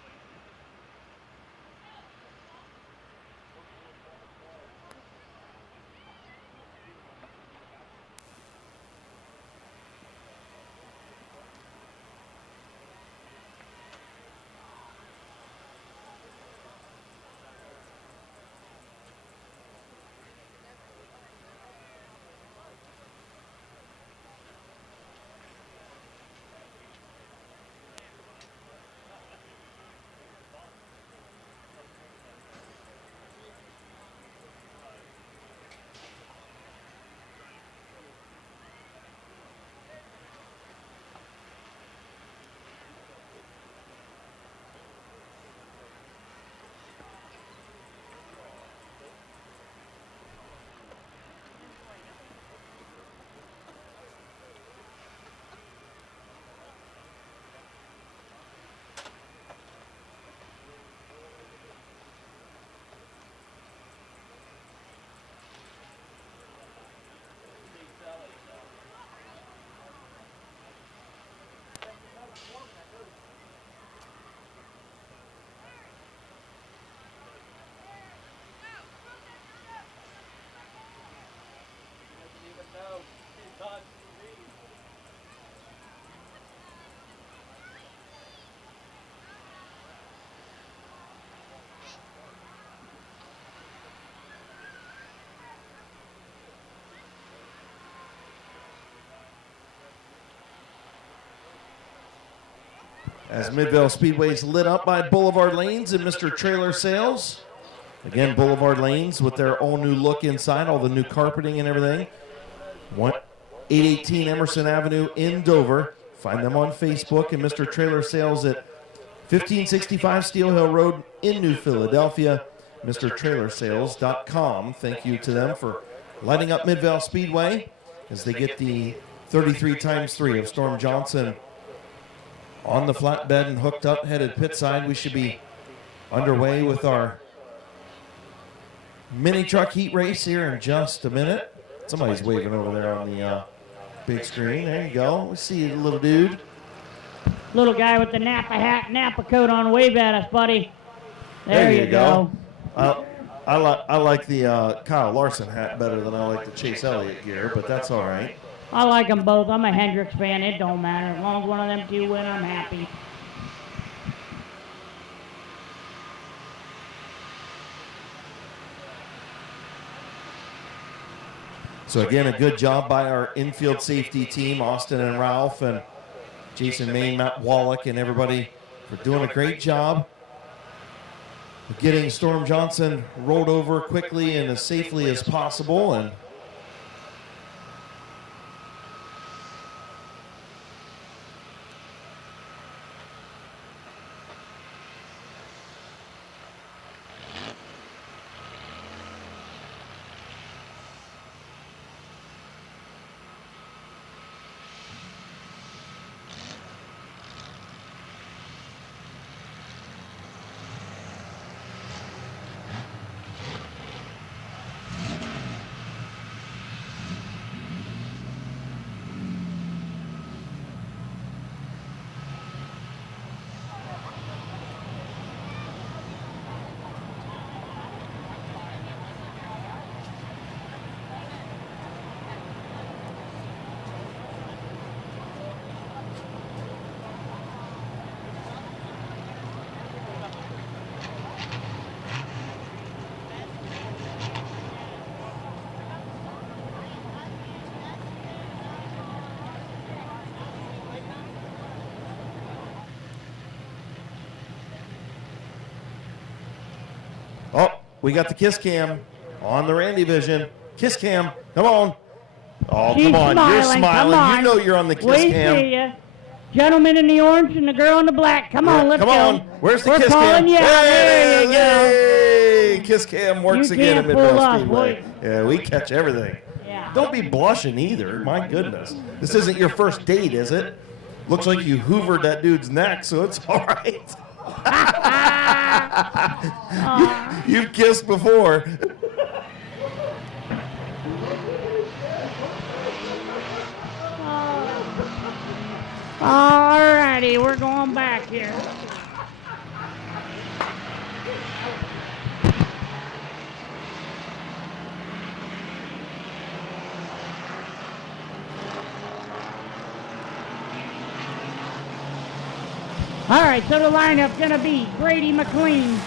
as Midvale Speedway is lit up by Boulevard Lanes and Mr. Trailer Sales. Again, Boulevard Lanes with their all new look inside, all the new carpeting and everything. 818 Emerson Avenue in Dover. Find them on Facebook, and Mr. Trailer Sales at 1565 Steel Hill Road in New Philadelphia. MrTrailerSales.com. Thank you to them for lighting up Midvale Speedway as they get the 33x3 of Storm Johnson on the flatbed and hooked up, headed pit side. We should be underway with our mini truck heat race here in just a minute. Somebody's waving over there on the big screen. There you go. We see you, little dude. Little guy with the Napa hat, Napa coat on, wave at us, buddy. There you go. I like the Kyle Larson hat better than I like the Chase Elliott gear, but that's all right. I like them both. I'm a Hendricks fan. It don't matter. As long as one of them two win, I'm happy. So again, a good job by our infield safety team, Austin and Ralph and Jason Main, Matt Wallach, and everybody for doing a great job of getting Storm Johnson rolled over quickly and as safely as possible. And oh, we got the kiss cam on the Randy Vision. Kiss cam, come on. Oh, She's come on, you're smiling. smiling. Come on. You know you're on the kiss We cam. see ya. Gentleman in the orange and the girl in the black. Come on, let's Come go. on, where's the We're kiss calling cam? you out. There you go. Hey, kiss cam works You again at can't fool Midvale us, Speedway. boy. Yeah, we catch everything. Yeah. Don't be blushing either. My goodness. This isn't your first date, is it? Looks like you hoovered that dude's neck, so it's all right. You've kissed before. All righty, we're going back here. All right, so the lineup's going to be Brady McLean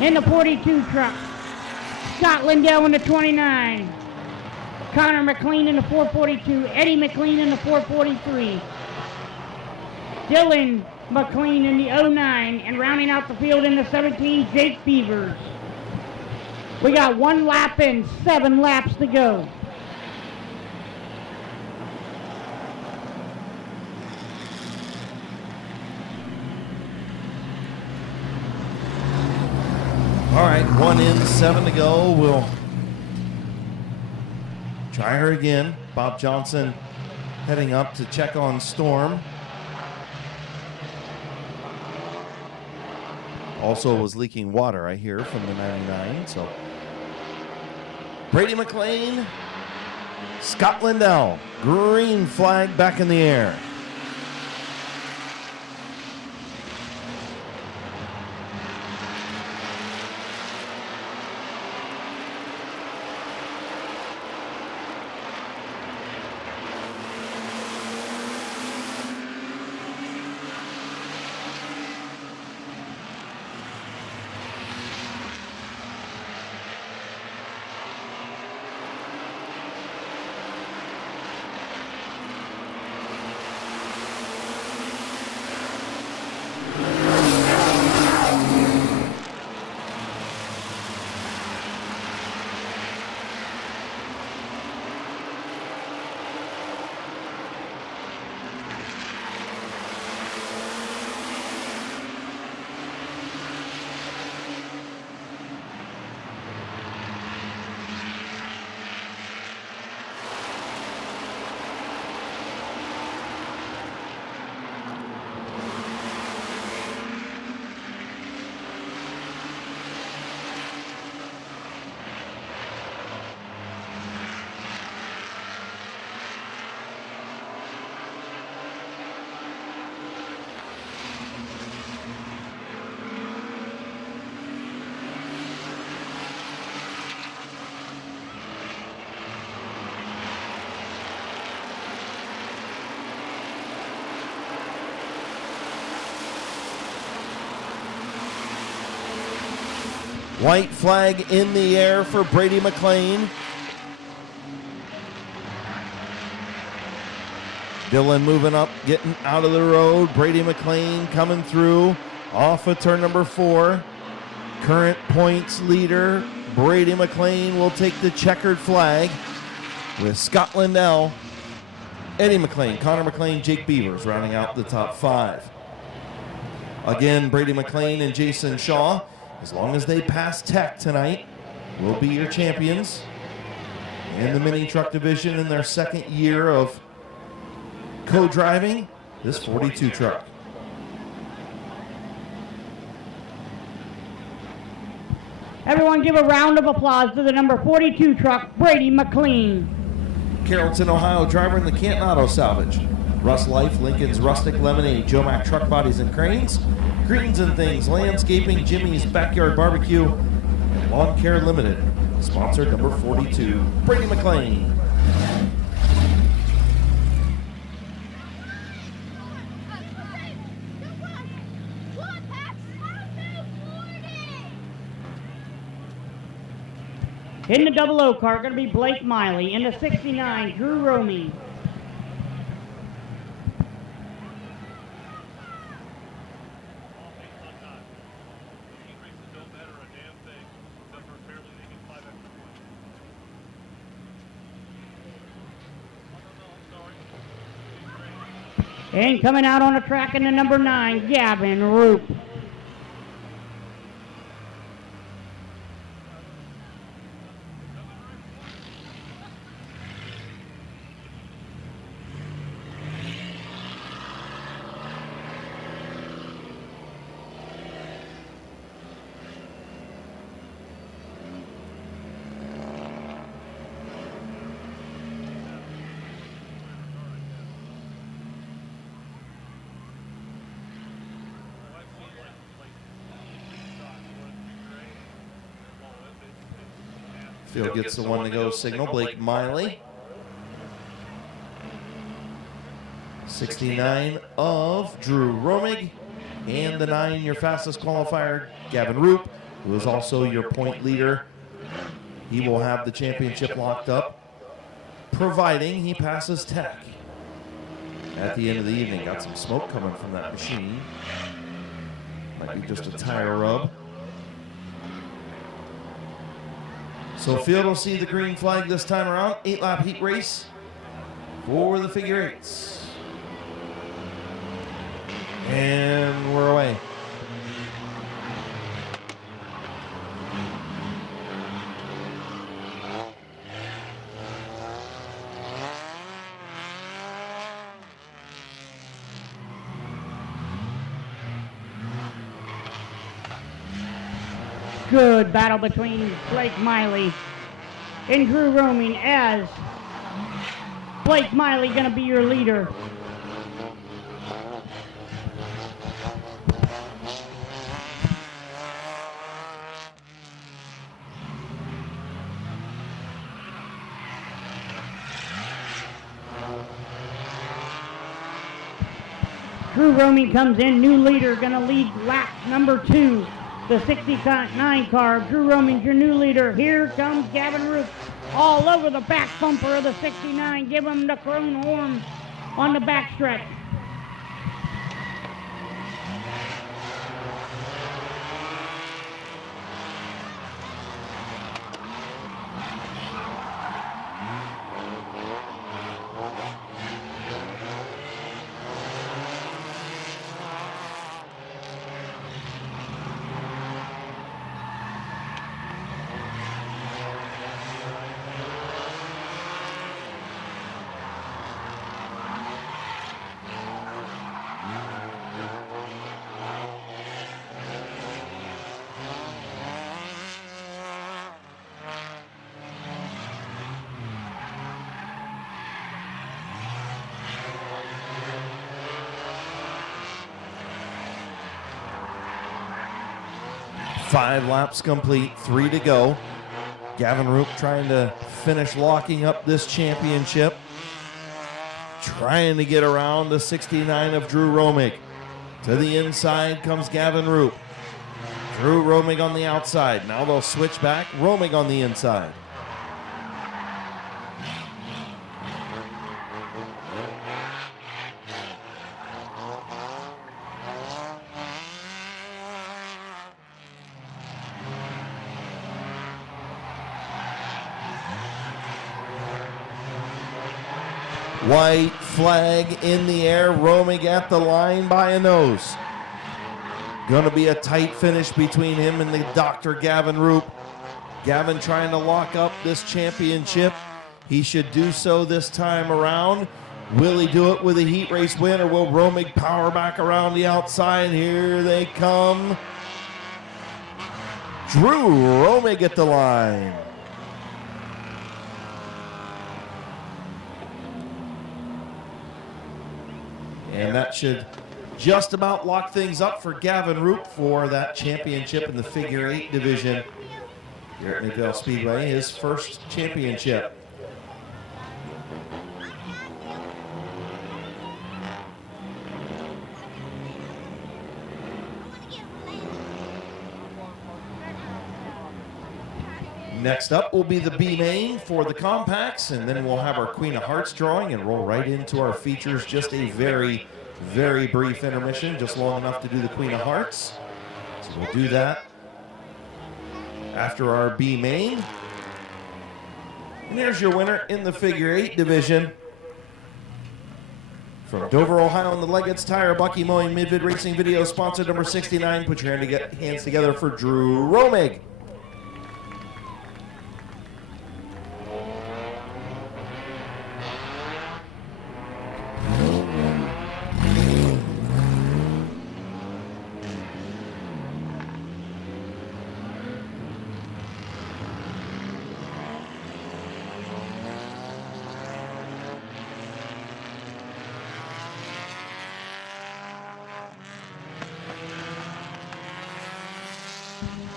in the 42 truck, Scott Lindell in the 29, Connor McLean in the 442, Eddie McLean in the 443, Dylan McLean in the 09, and rounding out the field in the 17, Jake Beavers. We got 1 lap and 7 laps to go. All right, 1 in, 7 to go. We'll try her again. Bob Johnson heading up to check on Storm. Also was leaking water, I hear, from the 99. So Brady McLean, Scott Lindell, green flag back in the air. White flag in the air for Brady McLean. Dylan moving up, getting out of the road. Brady McLean coming through off of turn number 4. Current points leader, Brady McLean, will take the checkered flag with Scott Lindell, Eddie McLean, Connor McLean, Jake Beavers rounding out the top 5. Again, Brady McLean and Jason Shaw, as long as they pass Tech tonight, will be your champions in the mini truck division in their second year of co-driving this 42 truck. Everyone give a round of applause to the number 42 truck, Brady McLean. Carrollton, Ohio driver in the Canton Auto Salvage. Russ Life, Lincoln's Rustic Lemonade, Joe Mack Truck Bodies and Cranes, Greens and Things, Landscaping, Jimmy's Backyard Barbecue, and Lawn Care Limited. Sponsored number 42, Brady McLean. In the 00 car, going to be Blake Miley. In the 69, Drew Romey. And coming out on the track in the number 9, Gavin Roop. Field gets the one to go signal, Blake Miley. 69 of Drew Romig. And the 9, your fastest qualifier, Gavin Roop, who is also your point leader. He will have the championship locked up, providing he passes Tech at the end of the evening. Got some smoke coming from that machine. Might be just a tire rub. So field will see the green flag this time around. 8-lap heat race for the figure 8s. And we're away. Good battle between Blake Miley and Drew Roming, as Blake Miley going to be your leader. Drew Roming comes in, new leader, going to lead lap number 2. The 69 car, Drew Roming, your new leader. Here comes Gavin Roop, all over the back bumper of the 69. Give him the chrome horn on the back stretch. Five laps complete, 3 to go. Gavin Roop trying to finish locking up this championship. Trying to get around the 69 of Drew Romig. To the inside comes Gavin Roop. Drew Romig on the outside. Now they'll switch back. Romig on the inside. White flag in the air. Romig at the line by a nose. Going to be a tight finish between him and the Dr. Gavin Roop. Gavin trying to lock up this championship. He should do so this time around. Will he do it with a heat race win, or will Romig power back around the outside? Here they come. Drew Romig at the line. And that should just about lock things up for Gavin Roop for that championship in the figure 8 division here at Midvale Speedway, his first championship. Next up will be the B main for the compacts, and then we'll have our Queen of Hearts drawing and roll right into our features. Just a very, very brief intermission, just long enough to do the Queen of Hearts. So we'll do that after our B main. And here's your winner in the figure 8 division. From Dover, Ohio, and the Leggett's Tire, Bucky Mowing Mid-Vid Racing Video, sponsor number 69. Put your hands together for Drew Romig.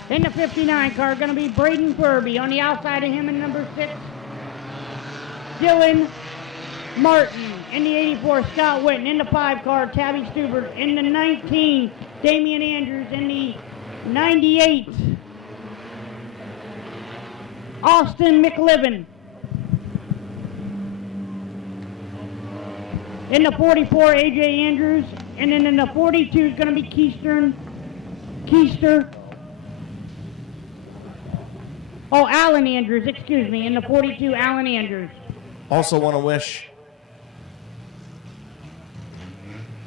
In the 59 car, going to be Braden Furby. On the outside of him in number 6, Dylan Martin. In the 84, Scott Witten. In the 5 car, Tabby Stubert. In the 19, Damian Andrews. In the 98, Austin McLivin. In the 44, AJ Andrews. And then in the 42 is going to be Keister. Oh, Alan Andrews, excuse me. In the 42, Alan Andrews. Also want to wish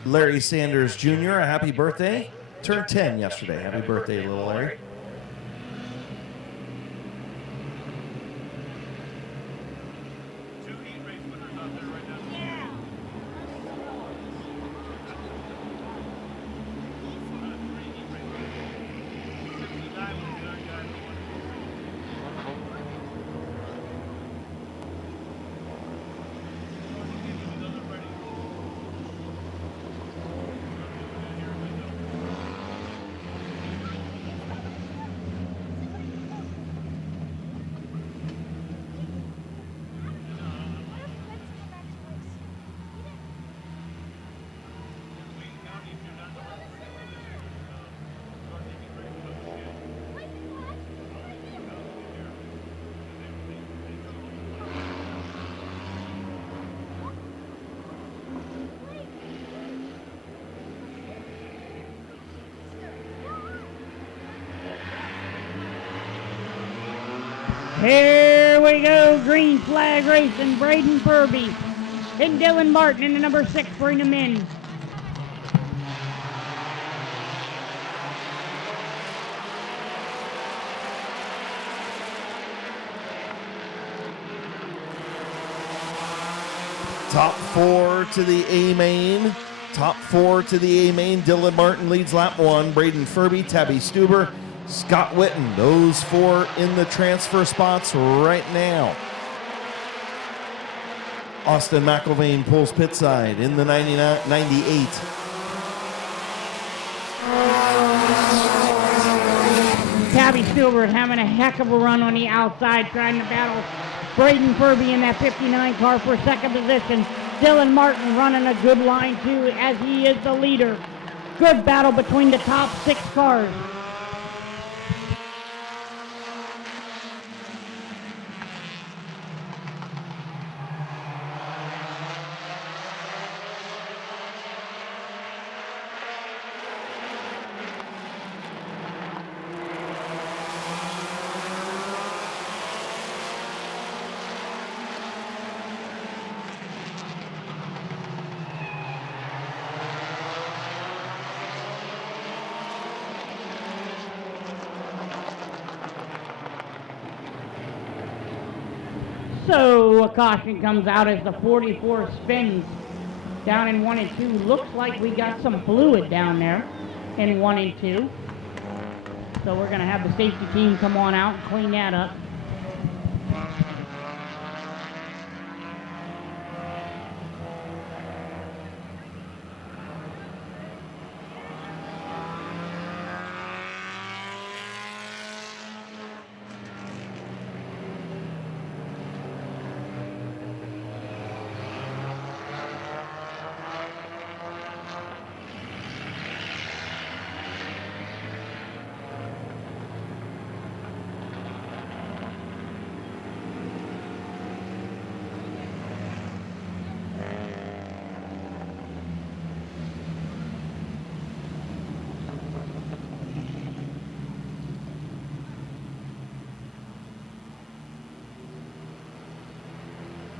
Larry Sanders Jr. a happy birthday. Turned 10 yesterday. Happy birthday, little Larry. Here we go, green flag racing, Braden Furby and Dylan Martin in the number 6, bring them in. Top 4 to the A main. Top 4 to the A main. Dylan Martin leads lap 1. Braden Furby, Tabby Stuber, Scott Witten. Those 4 in the transfer spots right now. Austin McIlvain pulls pit side in the 98. Tabby Stuber having a heck of a run on the outside, trying to battle Braden Furby in that 59 car for second position. Dylan Martin running a good line too, as he is the leader. Good battle between the top 6 cars. So a caution comes out as the 44 spins down in 1 and 2. Looks like we got some fluid down there in 1 and 2. So we're going to have the safety team come on out and clean that up.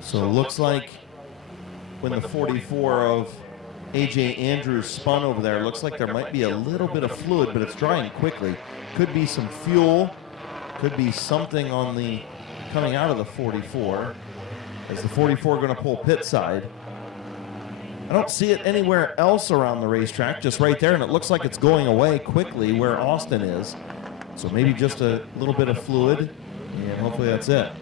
So it looks like when the 44 of A.J. Andrews spun over there, it looks like there might be a little bit of fluid, but it's drying quickly. Could be some fuel, could be something on the coming out of the 44. Is the 44 going to pull pit side? I don't see it anywhere else around the racetrack, just right there, and it looks like it's going away quickly where Austin is. So maybe just a little bit of fluid, and hopefully that's it.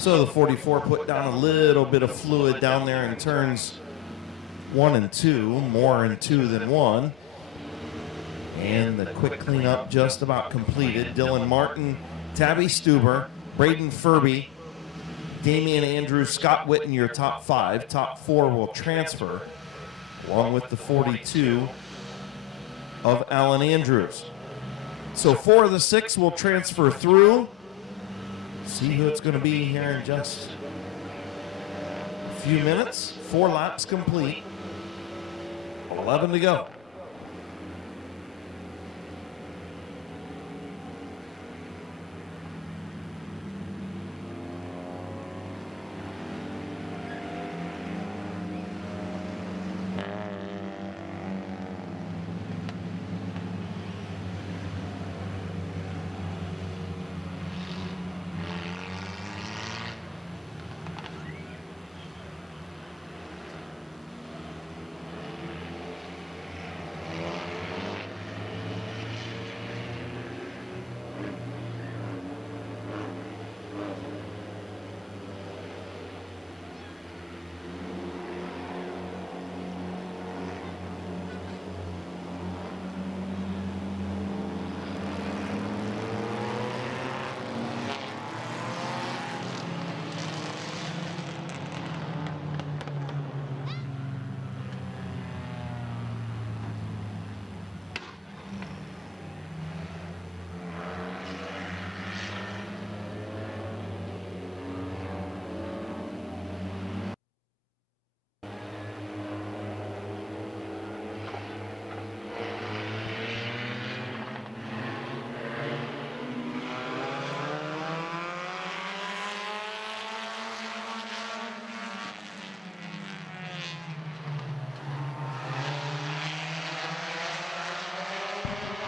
So the 44 put down a little bit of fluid down there in turns 1 and 2, more in 2 than 1. And the quick cleanup just about completed. Dylan Martin, Tabby Stuber, Braden Furby, Damian Andrews, Scott Witten, your top 5. Top 4 will transfer, along with the 42 of Alan Andrews. So 4 of the 6 will transfer through. See who it's going to be here in just few minutes, 4 laps complete, 11 to go.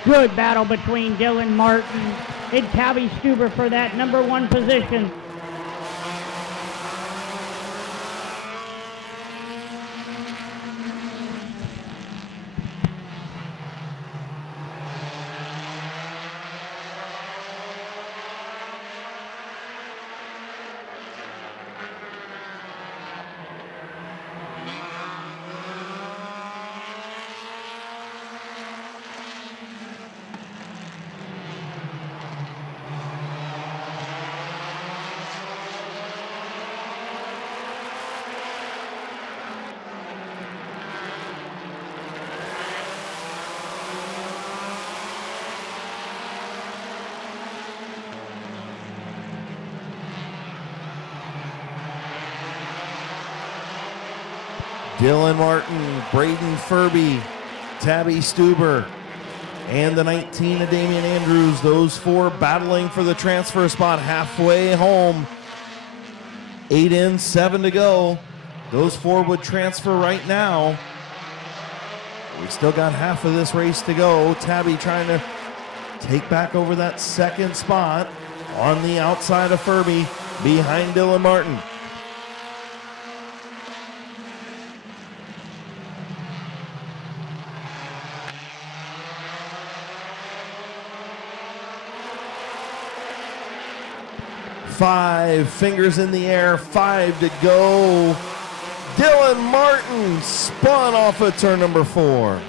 Good battle between Dylan Martin and Tabby Stuber for that number 1 position. Dylan Martin, Braden Furby, Tabby Stuber, and the 19 of Damian Andrews. Those 4 battling for the transfer spot halfway home. 8 in, 7 to go. Those 4 would transfer right now. We still got half of this race to go. Tabby trying to take back over that 2nd spot on the outside of Furby behind Dylan Martin. Five fingers in the air, 5 to go. Dylan Martin spun off of turn number 4.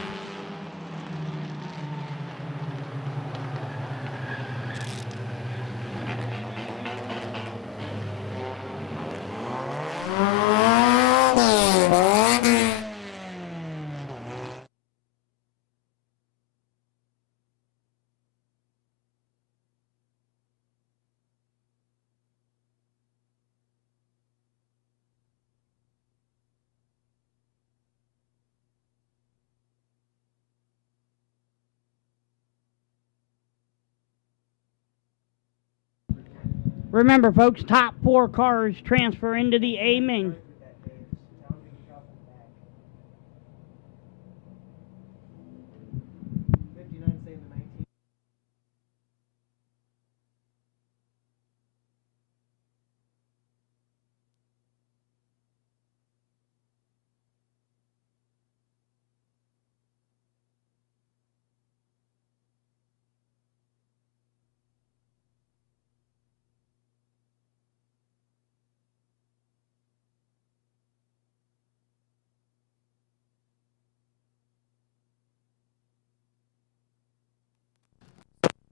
Remember, folks, top 4 cars transfer into the A main.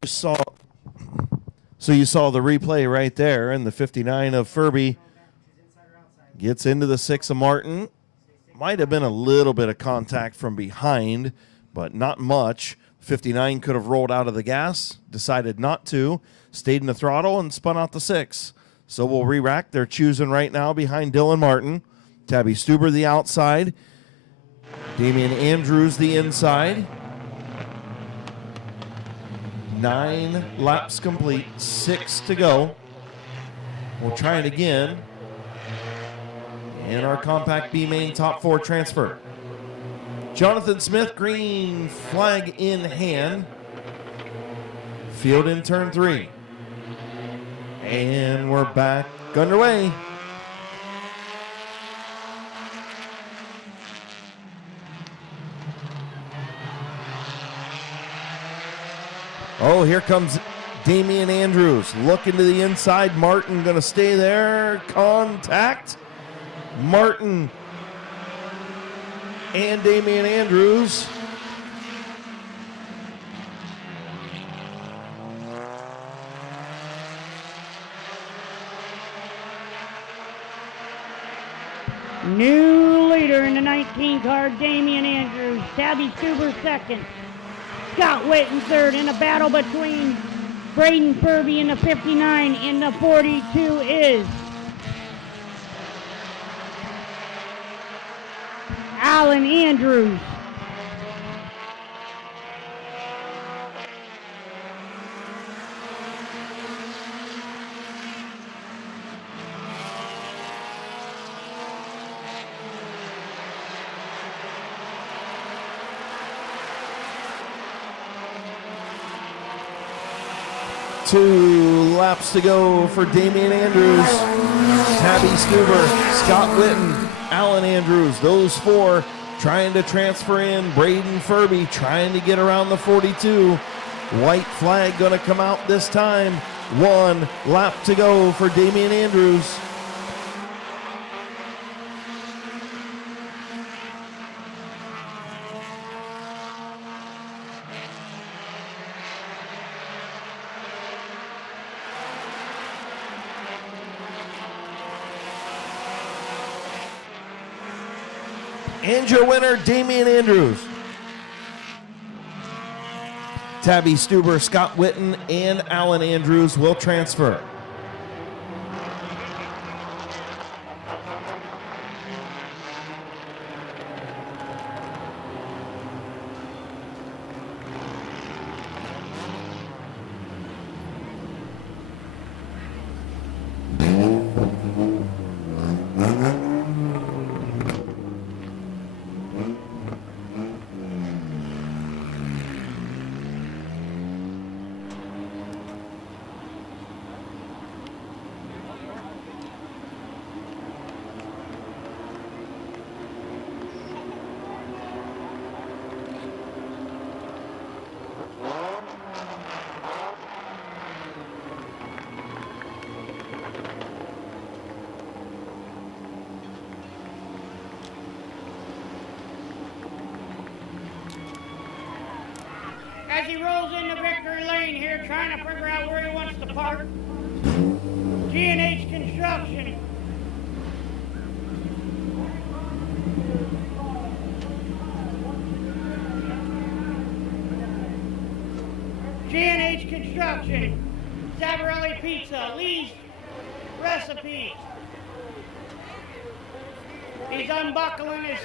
So you saw the replay right there, and the 59 of Furby gets into the 6 of Martin. Might have been a little bit of contact from behind, but not much. 59 could have rolled out of the gas, decided not to, stayed in the throttle, and spun out the 6. So we'll re-rack. They're choosing right now behind Dylan Martin. Tabby Stuber the outside. Damian Andrews the inside. 9 laps complete, 6 to go. We'll try it again. And our Compact B main top 4 transfer. Jonathan Smith, green flag in hand. Field in turn 3. And we're back underway. Oh, here comes Damian Andrews. Looking to the inside. Martin going to stay there. Contact. Martin and Damian Andrews. New leader in the 19 car, Damian Andrews. Tabby Stuber second. Scott Witten third. In a battle between Braden Furby in the 59 and the 42 is Alan Andrews. Two laps to go for Damian Andrews, Tabby Stuber, Scott Witten, Alan Andrews. Those 4 trying to transfer in. Braden Furby trying to get around the 42. White flag going to come out this time. 1 lap to go for Damian Andrews. And your winner, Damian Andrews. Tabby Stuber, Scott Witten, and Alan Andrews will transfer. As he rolls into victory lane here, trying to figure out where he wants to park. G&H Construction. G&H Construction. Zavarelli Pizza. Lee's Recipes. He's unbuckling his...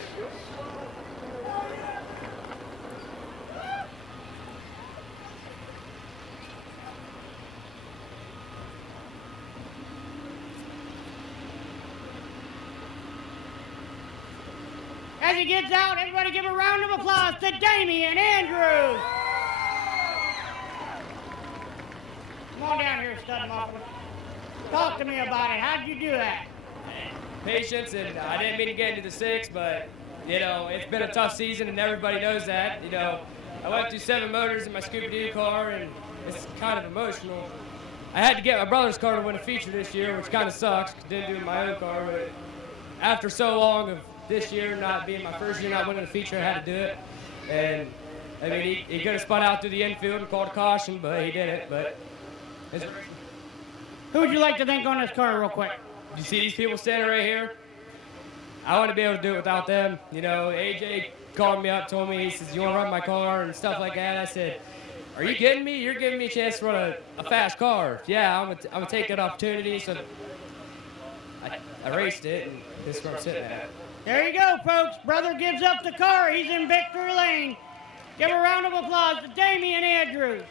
As he gets out, everybody give a round of applause to Damian Andrews. Come on down here, stud muffler. Talk to me about it. How'd you do that? Patience, and I didn't mean to get into the 6, but, you know, it's been a tough season, and everybody knows that. You know, I went through 7 motors in my Scooby-Doo car, and it's kind of emotional. I had to get my brother's car to win a feature this year, which kind of sucks. Didn't do it in my own car, but after so long of this year not being my first year not winning a feature, I had to do it. And, I mean, he could have spun out through the infield and called a caution, but he didn't. But who would you like to thank on this car real quick? you see these people standing right here? I want to be able to do it without them. You know, AJ called me up, told me, he says, you want to run my car and stuff like that. I said, are you kidding me? You're giving me a chance to run a fast car. Yeah, I'm gonna take that opportunity. So I raced it. And this is where I'm sitting at. There you go, folks. Brother gives up the car. He's in victory lane. Give a round of applause to Damian Andrews.